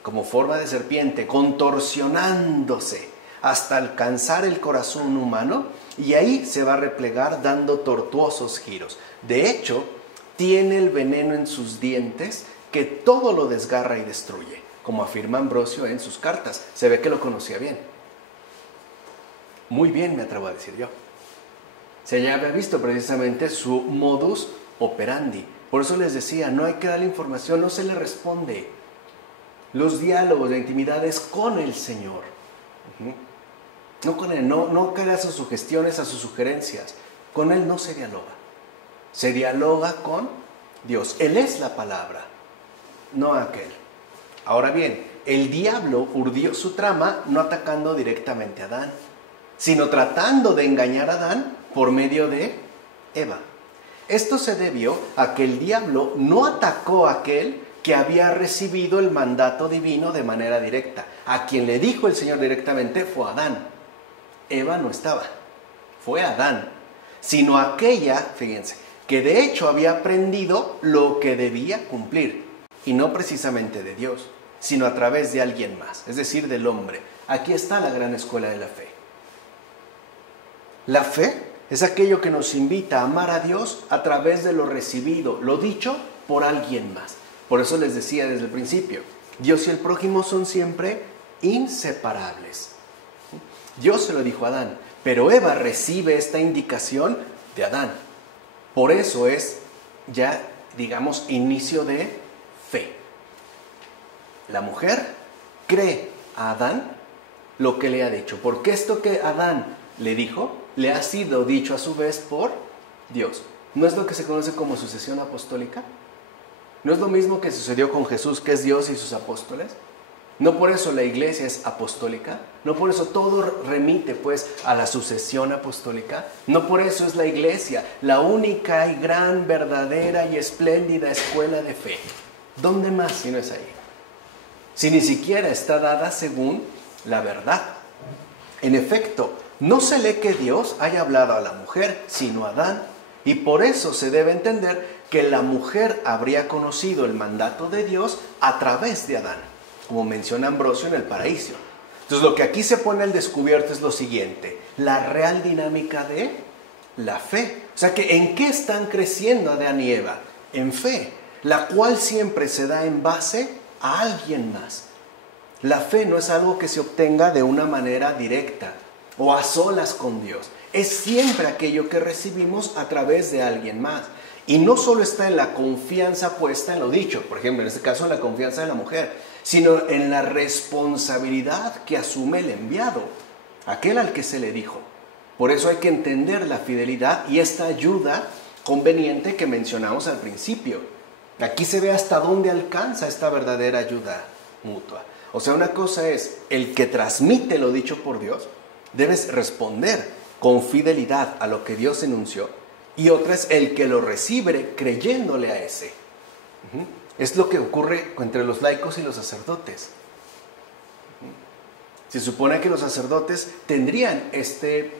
como forma de serpiente, contorsionándose hasta alcanzar el corazón humano, y ahí se va a replegar dando tortuosos giros. De hecho, tiene el veneno en sus dientes que todo lo desgarra y destruye, como afirma Ambrosio en sus cartas. Se ve que lo conocía bien. Muy bien, me atrevo a decir yo. Se ya había visto precisamente su modus operandi. Por eso les decía, no hay que darle información, no se le responde. Los diálogos de intimidad es con el Señor. No con Él, no cae a sus sugestiones, a sus sugerencias. Con Él no se dialoga. Se dialoga con Dios. Él es la palabra, no aquel. Ahora bien, el diablo urdió su trama no atacando directamente a Adán, sino tratando de engañar a Adán por medio de Eva. Esto se debió a que el diablo no atacó a aquel que había recibido el mandato divino de manera directa. A quien le dijo el Señor directamente fue a Adán. Eva no estaba, fue Adán. Sino aquella, fíjense, que de hecho había aprendido lo que debía cumplir. Y no precisamente de Dios, sino a través de alguien más, es decir, del hombre. Aquí está la gran escuela de la fe. La fe es aquello que nos invita a amar a Dios a través de lo recibido, lo dicho por alguien más. Por eso les decía desde el principio, Dios y el prójimo son siempre inseparables. Dios se lo dijo a Adán, pero Eva recibe esta indicación de Adán. Por eso es ya, digamos, inicio de fe. La mujer cree a Adán lo que le ha dicho, porque esto que Adán le dijo, le ha sido dicho a su vez por Dios. ¿No es lo que se conoce como sucesión apostólica? ¿No es lo mismo que sucedió con Jesús, que es Dios y sus apóstoles? ¿No por eso la iglesia es apostólica? ¿No por eso todo remite pues a la sucesión apostólica? ¿No por eso es la iglesia la única y gran, verdadera y espléndida escuela de fe? ¿Dónde más si no es ahí? Si ni siquiera está dada según la verdad. En efecto, no se lee que Dios haya hablado a la mujer, sino a Adán. Y por eso se debe entender que la mujer habría conocido el mandato de Dios a través de Adán, como menciona Ambrosio en el Paraíso. Entonces lo que aquí se pone al descubierto es lo siguiente, la real dinámica de la fe. O sea que ¿en qué están creciendo Adán y Eva? En fe, la cual siempre se da en base a alguien más. La fe no es algo que se obtenga de una manera directa o a solas con Dios. Es siempre aquello que recibimos a través de alguien más. Y no solo está en la confianza puesta en lo dicho, por ejemplo, en este caso en la confianza de la mujer, sino en la responsabilidad que asume el enviado, aquel al que se le dijo. Por eso hay que entender la fidelidad y esta ayuda conveniente que mencionamos al principio. Aquí se ve hasta dónde alcanza esta verdadera ayuda mutua. O sea, una cosa es el que transmite lo dicho por Dios, debes responder con fidelidad a lo que Dios enunció, y otra es el que lo recibe creyéndole a ese. Es lo que ocurre entre los laicos y los sacerdotes. Se supone que los sacerdotes tendrían este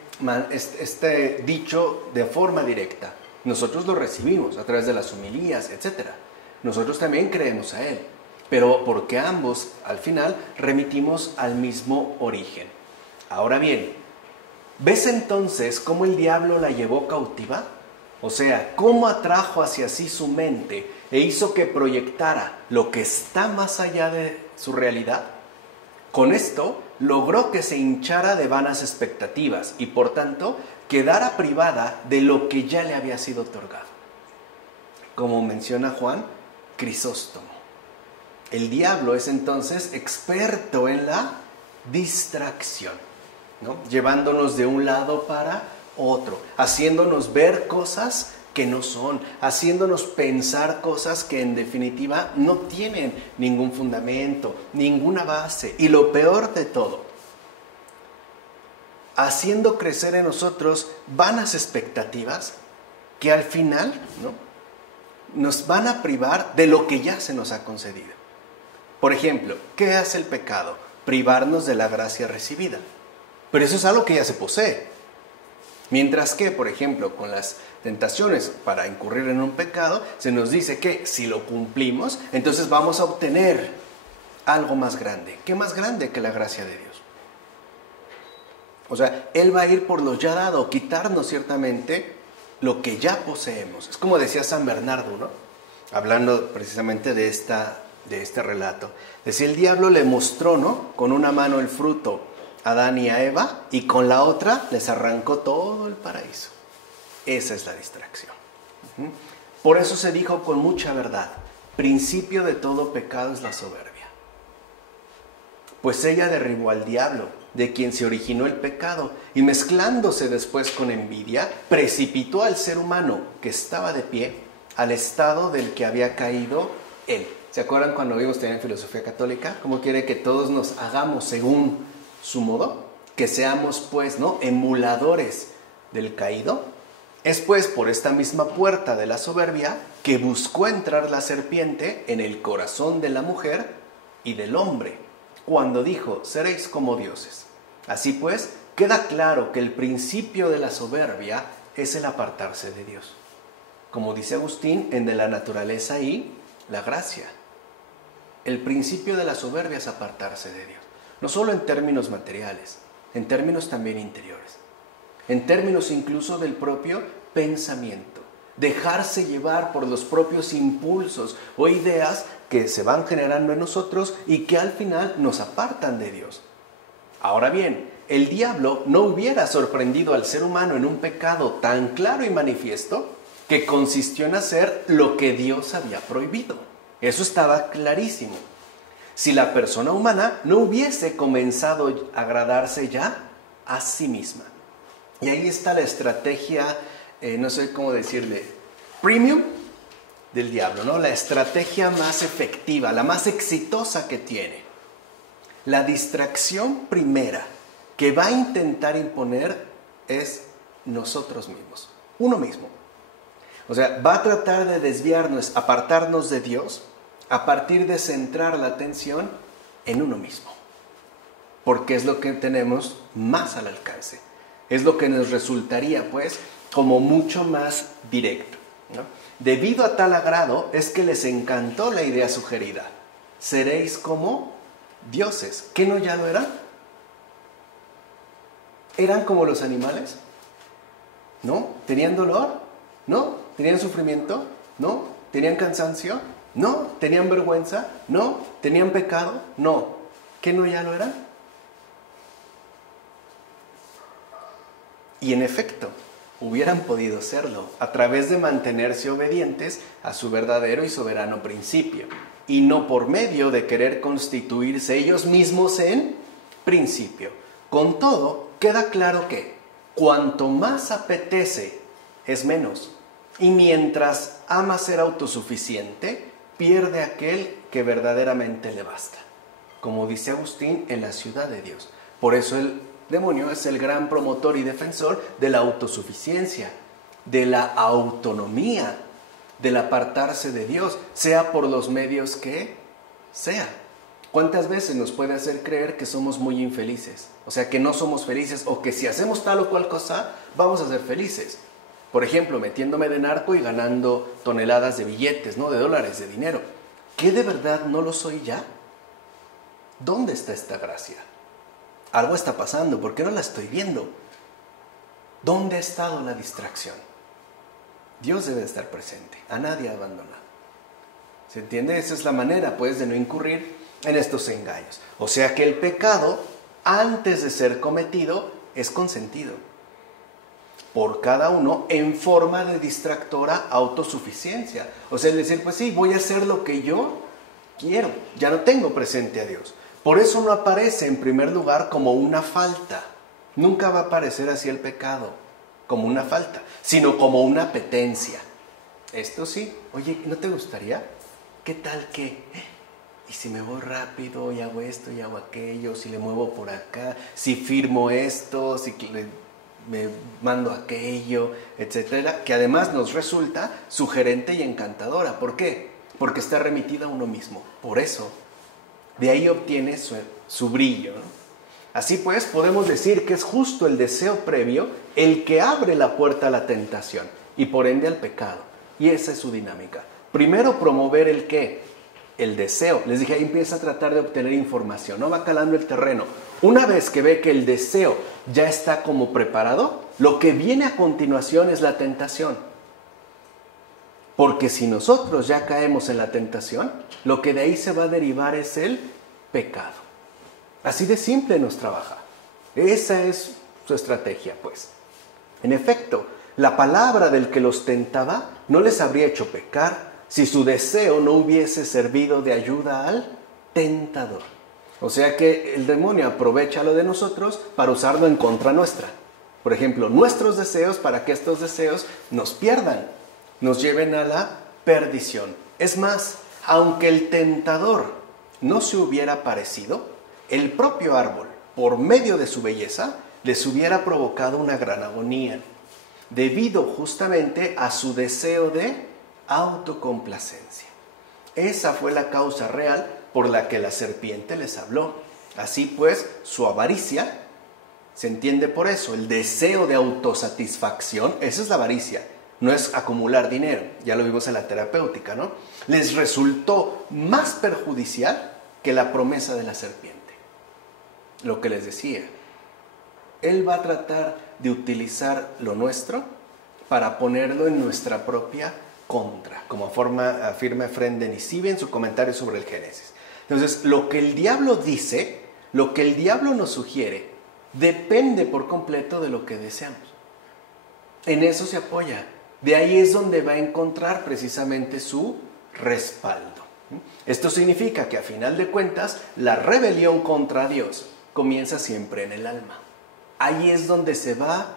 dicho de forma directa. Nosotros lo recibimos a través de las homilías, etc. Nosotros también creemos a Él, pero porque ambos al final remitimos al mismo origen. Ahora bien, ¿ves entonces cómo el diablo la llevó cautiva? O sea, cómo atrajo hacia sí su mente e hizo que proyectara lo que está más allá de su realidad. Con esto logró que se hinchara de vanas expectativas y por tanto quedara privada de lo que ya le había sido otorgado. Como menciona Juan Crisóstomo, el diablo es entonces experto en la distracción, ¿no? Llevándonos de un lado para otro, haciéndonos ver cosas que no son, haciéndonos pensar cosas que en definitiva no tienen ningún fundamento, ninguna base, y lo peor de todo, haciendo crecer en nosotros vanas expectativas que al final, ¿no?, nos van a privar de lo que ya se nos ha concedido. Por ejemplo, ¿qué hace el pecado? Privarnos de la gracia recibida. Pero eso es algo que ya se posee. Mientras que, por ejemplo, con las tentaciones para incurrir en un pecado, se nos dice que si lo cumplimos, entonces vamos a obtener algo más grande. ¿Qué más grande que la gracia de Dios? O sea, Él va a ir por lo ya dado, quitarnos ciertamente lo que ya poseemos. Es como decía San Bernardo, ¿no?, hablando precisamente de este relato. Decía, el diablo le mostró, ¿no?, con una mano el fruto a Adán y a Eva, y con la otra les arrancó todo el paraíso. Esa es la distracción. Por eso se dijo con mucha verdad, principio de todo pecado es la soberbia. Pues ella derribó al diablo, de quien se originó el pecado, y mezclándose después con envidia, precipitó al ser humano que estaba de pie al estado del que había caído él. ¿Se acuerdan cuando vimos también en filosofía católica? ¿Cómo quiere que todos nos hagamos según su modo? Que seamos pues, ¿no?, emuladores del caído. Es pues por esta misma puerta de la soberbia que buscó entrar la serpiente en el corazón de la mujer y del hombre, cuando dijo, seréis como dioses. Así pues, queda claro que el principio de la soberbia es el apartarse de Dios. Como dice Agustín, en De la naturaleza y la gracia. El principio de la soberbia es apartarse de Dios. No solo en términos materiales, en términos también interiores. En términos incluso del propio pensamiento. Dejarse llevar por los propios impulsos o ideas que se van generando en nosotros y que al final nos apartan de Dios. Ahora bien, el diablo no hubiera sorprendido al ser humano en un pecado tan claro y manifiesto que consistió en hacer lo que Dios había prohibido. Eso estaba clarísimo. Si la persona humana no hubiese comenzado a agradarse ya a sí misma. Y ahí está la estrategia, no sé cómo decirle, premium del diablo, ¿no? La estrategia más efectiva, la más exitosa que tiene. La distracción primera que va a intentar imponer es nosotros mismos, uno mismo. O sea, va a tratar de desviarnos, apartarnos de Dios, a partir de centrar la atención en uno mismo. Porque es lo que tenemos más al alcance. Es lo que nos resultaría, pues, como mucho más directo, ¿no? Debido a tal agrado es que les encantó la idea sugerida. Seréis como dioses. ¿Qué no ya lo eran? ¿Eran como los animales? ¿No? ¿Tenían dolor? ¿No? ¿Tenían sufrimiento? ¿No? ¿Tenían cansancio? ¿No? ¿Tenían vergüenza? ¿No? ¿Tenían pecado? No. ¿Qué no ya lo eran? Y en efecto, hubieran podido serlo a través de mantenerse obedientes a su verdadero y soberano principio, y no por medio de querer constituirse ellos mismos en principio. Con todo, queda claro que cuanto más apetece, es menos. Y mientras ama ser autosuficiente, pierde aquel que verdaderamente le basta. Como dice Agustín, en la ciudad de Dios. Por eso el demonio es el gran promotor y defensor de la autosuficiencia, de la autonomía, del apartarse de Dios, sea por los medios que sea. ¿Cuántas veces nos puede hacer creer que somos muy infelices? O sea, que no somos felices, o que si hacemos tal o cual cosa, vamos a ser felices. Por ejemplo, metiéndome de narco y ganando toneladas de billetes, ¿no? De dólares, de dinero. ¿Qué de verdad no lo soy ya? ¿Dónde está esta gracia? Algo está pasando, ¿por qué no la estoy viendo? ¿Dónde ha estado la distracción? Dios debe estar presente, a nadie abandonado. ¿Se entiende? Esa es la manera, pues, de no incurrir en estos engaños. O sea que el pecado, antes de ser cometido, es consentido por cada uno en forma de distractora autosuficiencia. O sea, es decir, pues sí, voy a hacer lo que yo quiero, ya no tengo presente a Dios. Por eso no aparece en primer lugar como una falta. Nunca va a aparecer así el pecado, como una falta, sino como una apetencia. Esto sí, oye, ¿no te gustaría? ¿Qué tal que? ¿Y si me voy rápido y hago esto y hago aquello? Si le muevo por acá, si firmo esto, si me mando aquello, etcétera, que además nos resulta sugerente y encantadora. ¿Por qué? Porque está remitida a uno mismo. Por eso, de ahí obtiene su brillo, ¿no? Así pues, podemos decir que es justo el deseo previo el que abre la puerta a la tentación y por ende al pecado. Y esa es su dinámica. Primero promover el ¿qué? El deseo. Les dije, ahí empieza a tratar de obtener información, ¿no? Va calando el terreno. Una vez que ve que el deseo ya está como preparado, lo que viene a continuación es la tentación. Porque si nosotros ya caemos en la tentación, lo que de ahí se va a derivar es el pecado. Así de simple nos trabaja. Esa es su estrategia, pues. En efecto, la palabra del que los tentaba no les habría hecho pecar si su deseo no hubiese servido de ayuda al tentador. O sea que el demonio aprovecha lo de nosotros para usarlo en contra nuestra. Por ejemplo, nuestros deseos para que estos deseos nos pierdan, nos lleven a la perdición. Es más, aunque el tentador no se hubiera aparecido, el propio árbol, por medio de su belleza, les hubiera provocado una gran agonía, debido justamente a su deseo de autocomplacencia. Esa fue la causa real por la que la serpiente les habló. Así pues, su avaricia, se entiende por eso, el deseo de autosatisfacción, esa es la avaricia, no es acumular dinero, ya lo vimos en la terapéutica, ¿no? Les resultó más perjudicial que la promesa de la serpiente. Lo que les decía, Él va a tratar de utilizar lo nuestro para ponerlo en nuestra propia contra, como afirma Efrén de Nisibi en su comentario sobre el Génesis. Entonces, lo que el diablo dice, lo que el diablo nos sugiere, depende por completo de lo que deseamos. En eso se apoya. De ahí es donde va a encontrar precisamente su respaldo. Esto significa que a final de cuentas, la rebelión contra Dios comienza siempre en el alma. Ahí es donde se va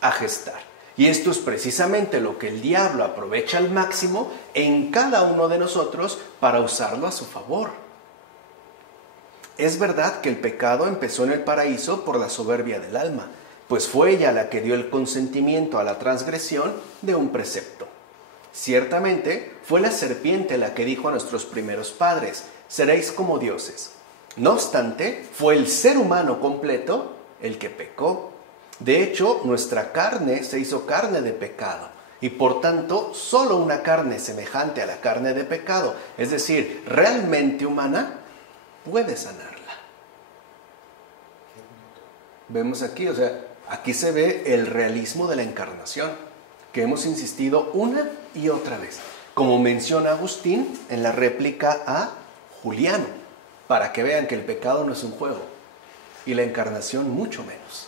a gestar. Y esto es precisamente lo que el diablo aprovecha al máximo en cada uno de nosotros para usarlo a su favor. Es verdad que el pecado empezó en el paraíso por la soberbia del alma, pues fue ella la que dio el consentimiento a la transgresión de un precepto. Ciertamente fue la serpiente la que dijo a nuestros primeros padres, seréis como dioses. No obstante, fue el ser humano completo el que pecó. De hecho, nuestra carne se hizo carne de pecado y por tanto solo una carne semejante a la carne de pecado, es decir, realmente humana, puede sanarla. Vemos aquí, o sea, aquí se ve el realismo de la encarnación, que hemos insistido una y otra vez, como menciona Agustín en la réplica a Juliano, para que vean que el pecado no es un juego y la encarnación mucho menos.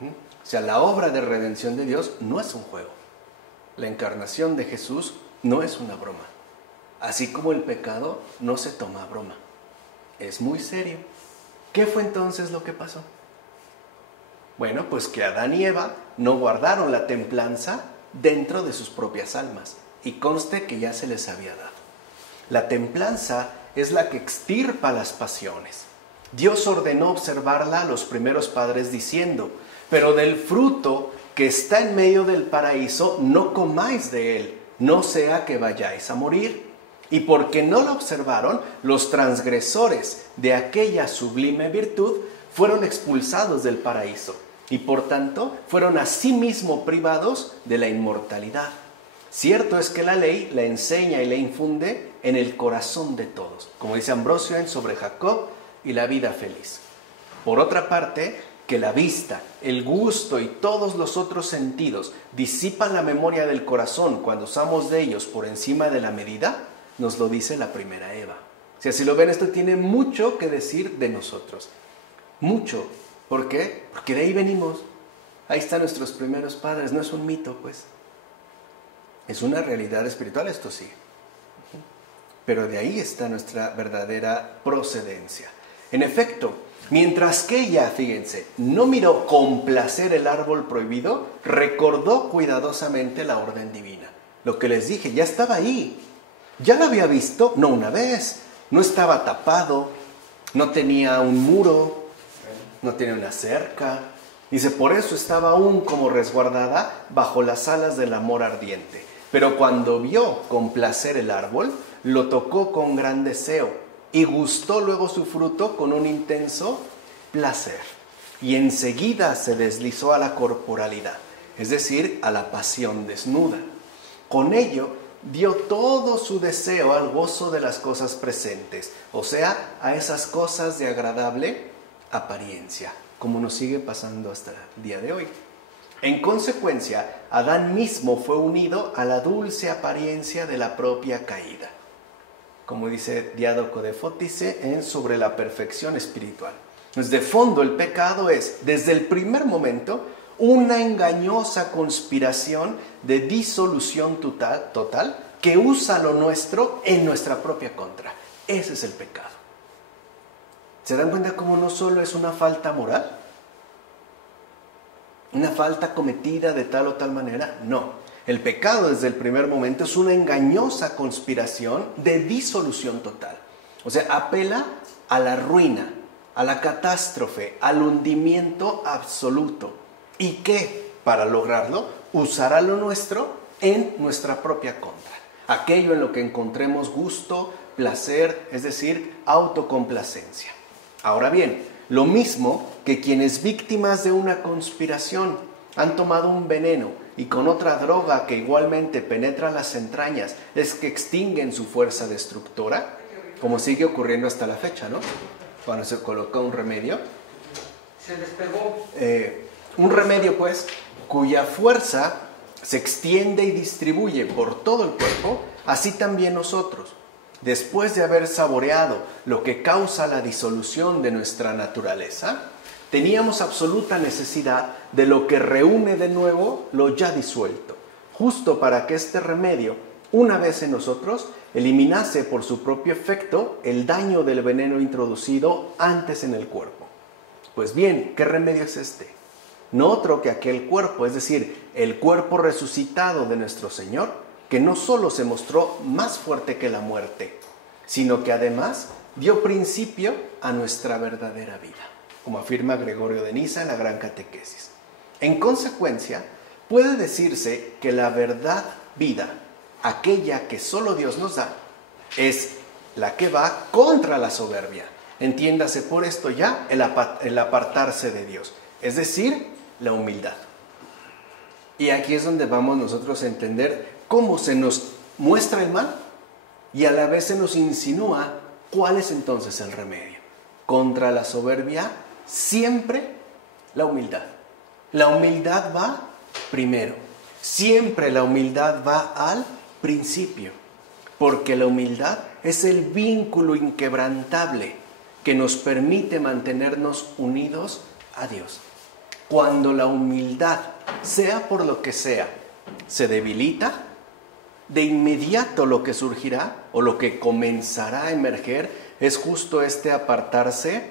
O sea, la obra de redención de Dios no es un juego. La encarnación de Jesús no es una broma. Así como el pecado no se toma a broma. Es muy serio. ¿Qué fue entonces lo que pasó? Bueno, pues que Adán y Eva no guardaron la templanza dentro de sus propias almas. Y conste que ya se les había dado. La templanza es la que extirpa las pasiones. Dios ordenó observarla a los primeros padres diciendo, pero del fruto que está en medio del paraíso no comáis de él, no sea que vayáis a morir. Y porque no la observaron, los transgresores de aquella sublime virtud fueron expulsados del paraíso y por tanto fueron asimismo privados de la inmortalidad. Cierto es que la ley la enseña y la infunde en el corazón de todos, como dice Ambrosio en Sobre Jacob y la vida feliz. Por otra parte, que la vista, el gusto y todos los otros sentidos disipan la memoria del corazón cuando usamos de ellos por encima de la medida, nos lo dice la primera Eva. O sea, si lo ven, esto tiene mucho que decir de nosotros. Mucho. ¿Por qué? Porque de ahí venimos. Ahí están nuestros primeros padres. No es un mito, pues. Es una realidad espiritual, esto sí. Pero de ahí está nuestra verdadera procedencia. En efecto, mientras que ella, fíjense, no miró con placer el árbol prohibido, recordó cuidadosamente la orden divina. Lo que les dije, ya estaba ahí. Ya lo había visto, no una vez. No estaba tapado, no tenía un muro, no tenía una cerca. Dice, por eso estaba aún como resguardada bajo las alas del amor ardiente. Pero cuando vio con placer el árbol, lo tocó con gran deseo y gustó luego su fruto con un intenso placer. Y enseguida se deslizó a la corporalidad, es decir, a la pasión desnuda. Con ello dio todo su deseo al gozo de las cosas presentes, o sea, a esas cosas de agradable apariencia, como nos sigue pasando hasta el día de hoy. En consecuencia, Adán mismo fue unido a la dulce apariencia de la propia caída, como dice Diádoco de Fótice en Sobre la perfección espiritual. Pues de fondo el pecado es, desde el primer momento, una engañosa conspiración de disolución total que usa lo nuestro en nuestra propia contra. Ese es el pecado. ¿Se dan cuenta cómo no solo es una falta moral? ¿Una falta cometida de tal o tal manera? No. El pecado desde el primer momento es una engañosa conspiración de disolución total. O sea, apela a la ruina, a la catástrofe, al hundimiento absoluto. ¿Y qué? Para lograrlo, usará lo nuestro en nuestra propia contra. Aquello en lo que encontremos gusto, placer, es decir, autocomplacencia. Ahora bien, lo mismo que quienes víctimas de una conspiración han tomado un veneno y con otra droga que igualmente penetra las entrañas es que extinguen su fuerza destructora, como sigue ocurriendo hasta la fecha, ¿no? Cuando se coloca un remedio. Se despegó. Un remedio, pues, cuya fuerza se extiende y distribuye por todo el cuerpo, así también nosotros, después de haber saboreado lo que causa la disolución de nuestra naturaleza, teníamos absoluta necesidad de lo que reúne de nuevo lo ya disuelto, justo para que este remedio, una vez en nosotros, eliminase por su propio efecto el daño del veneno introducido antes en el cuerpo. Pues bien, ¿qué remedio es este? No otro que aquel cuerpo, es decir, el cuerpo resucitado de nuestro Señor, que no solo se mostró más fuerte que la muerte, sino que además dio principio a nuestra verdadera vida, como afirma Gregorio de Niza en la Gran Catequesis. En consecuencia, puede decirse que la verdad vida, aquella que solo Dios nos da, es la que va contra la soberbia. Entiéndase por esto ya el apartarse de Dios, es decir, la humildad. Y aquí es donde vamos nosotros a entender cómo se nos muestra el mal y a la vez se nos insinúa cuál es entonces el remedio. Contra la soberbia, siempre la humildad. La humildad va primero. Siempre la humildad va al principio. Porque la humildad es el vínculo inquebrantable que nos permite mantenernos unidos a Dios. Cuando la humildad, sea por lo que sea, se debilita, de inmediato lo que surgirá o lo que comenzará a emerger es justo este apartarse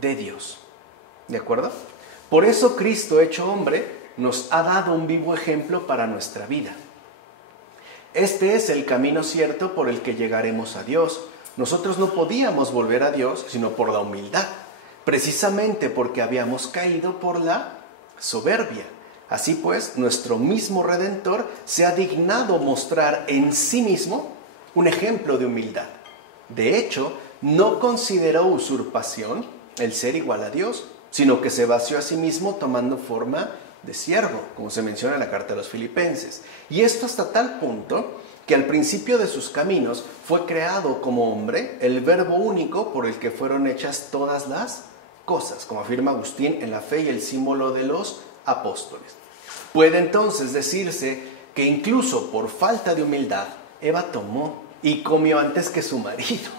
de Dios. ¿De acuerdo? Por eso Cristo, hecho hombre, nos ha dado un vivo ejemplo para nuestra vida. Este es el camino cierto por el que llegaremos a Dios. Nosotros no podíamos volver a Dios sino por la humildad, precisamente porque habíamos caído por la soberbia. Así pues, nuestro mismo Redentor se ha dignado mostrar en sí mismo un ejemplo de humildad. De hecho, no consideró usurpación el ser igual a Dios, sino que se vació a sí mismo tomando forma de siervo, como se menciona en la carta a los Filipenses. Y esto hasta tal punto que al principio de sus caminos fue creado como hombre el verbo único por el que fueron hechas todas las cosas, como afirma Agustín en La Fe y el símbolo de los apóstoles. Puede entonces decirse que incluso por falta de humildad, Eva tomó y comió antes que su marido.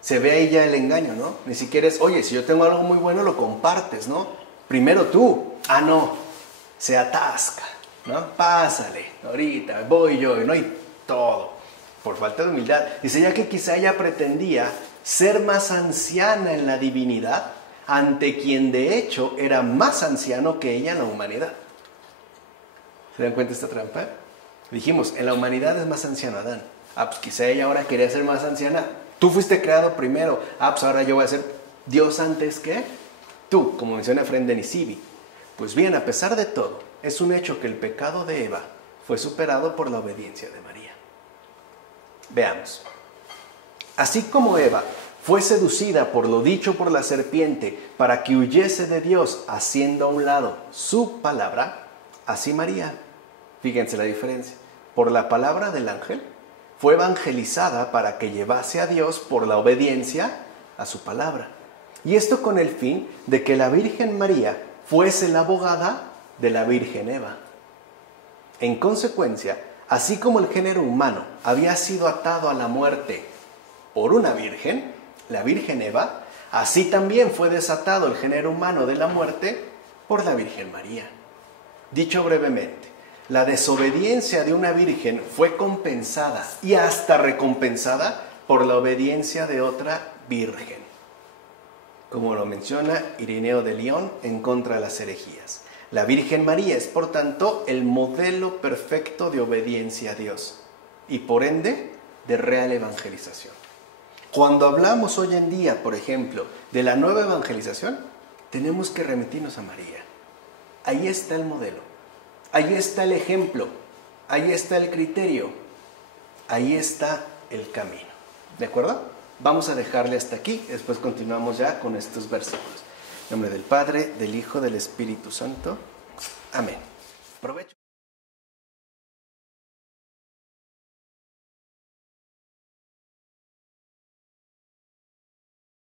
Se ve ahí ya el engaño, ¿no? Ni siquiera es, oye, si yo tengo algo muy bueno, lo compartes, ¿no? Primero tú. Ah, no, se atasca, ¿no? Pásale, ahorita voy yo, ¿no? Y todo, por falta de humildad. Dice ya que quizá ella pretendía ser más anciana en la divinidad, ante quien de hecho era más anciano que ella en la humanidad. ¿Se dan cuenta esta trampa? Dijimos, en la humanidad es más anciano Adán. Ah, pues quizá ella ahora quería ser más anciana. Tú fuiste creado primero. Ah, pues ahora yo voy a ser Dios antes que tú, como menciona Efrén de Nisibi. Pues bien, a pesar de todo, es un hecho que el pecado de Eva fue superado por la obediencia de María. Veamos. Así como Eva fue seducida por lo dicho por la serpiente para que huyese de Dios haciendo a un lado su palabra, así María, fíjense la diferencia, por la palabra del ángel, fue evangelizada para que llevase a Dios por la obediencia a su palabra. Y esto con el fin de que la Virgen María fuese la abogada de la Virgen Eva. En consecuencia, así como el género humano había sido atado a la muerte por una virgen, la Virgen Eva, Así también fue desatado el género humano de la muerte por la Virgen María. Dicho brevemente, la desobediencia de una virgen fue compensada y hasta recompensada por la obediencia de otra virgen, como lo menciona Ireneo de León en Contra de las herejías. La Virgen María es, por tanto, el modelo perfecto de obediencia a Dios y, por ende, de real evangelización. Cuando hablamos hoy en día, por ejemplo, de la nueva evangelización, tenemos que remitirnos a María. Ahí está el modelo, ahí está el ejemplo, ahí está el criterio, ahí está el camino. ¿De acuerdo? Vamos a dejarle hasta aquí, después continuamos ya con estos versículos. En nombre del Padre, del Hijo, del Espíritu Santo. Amén.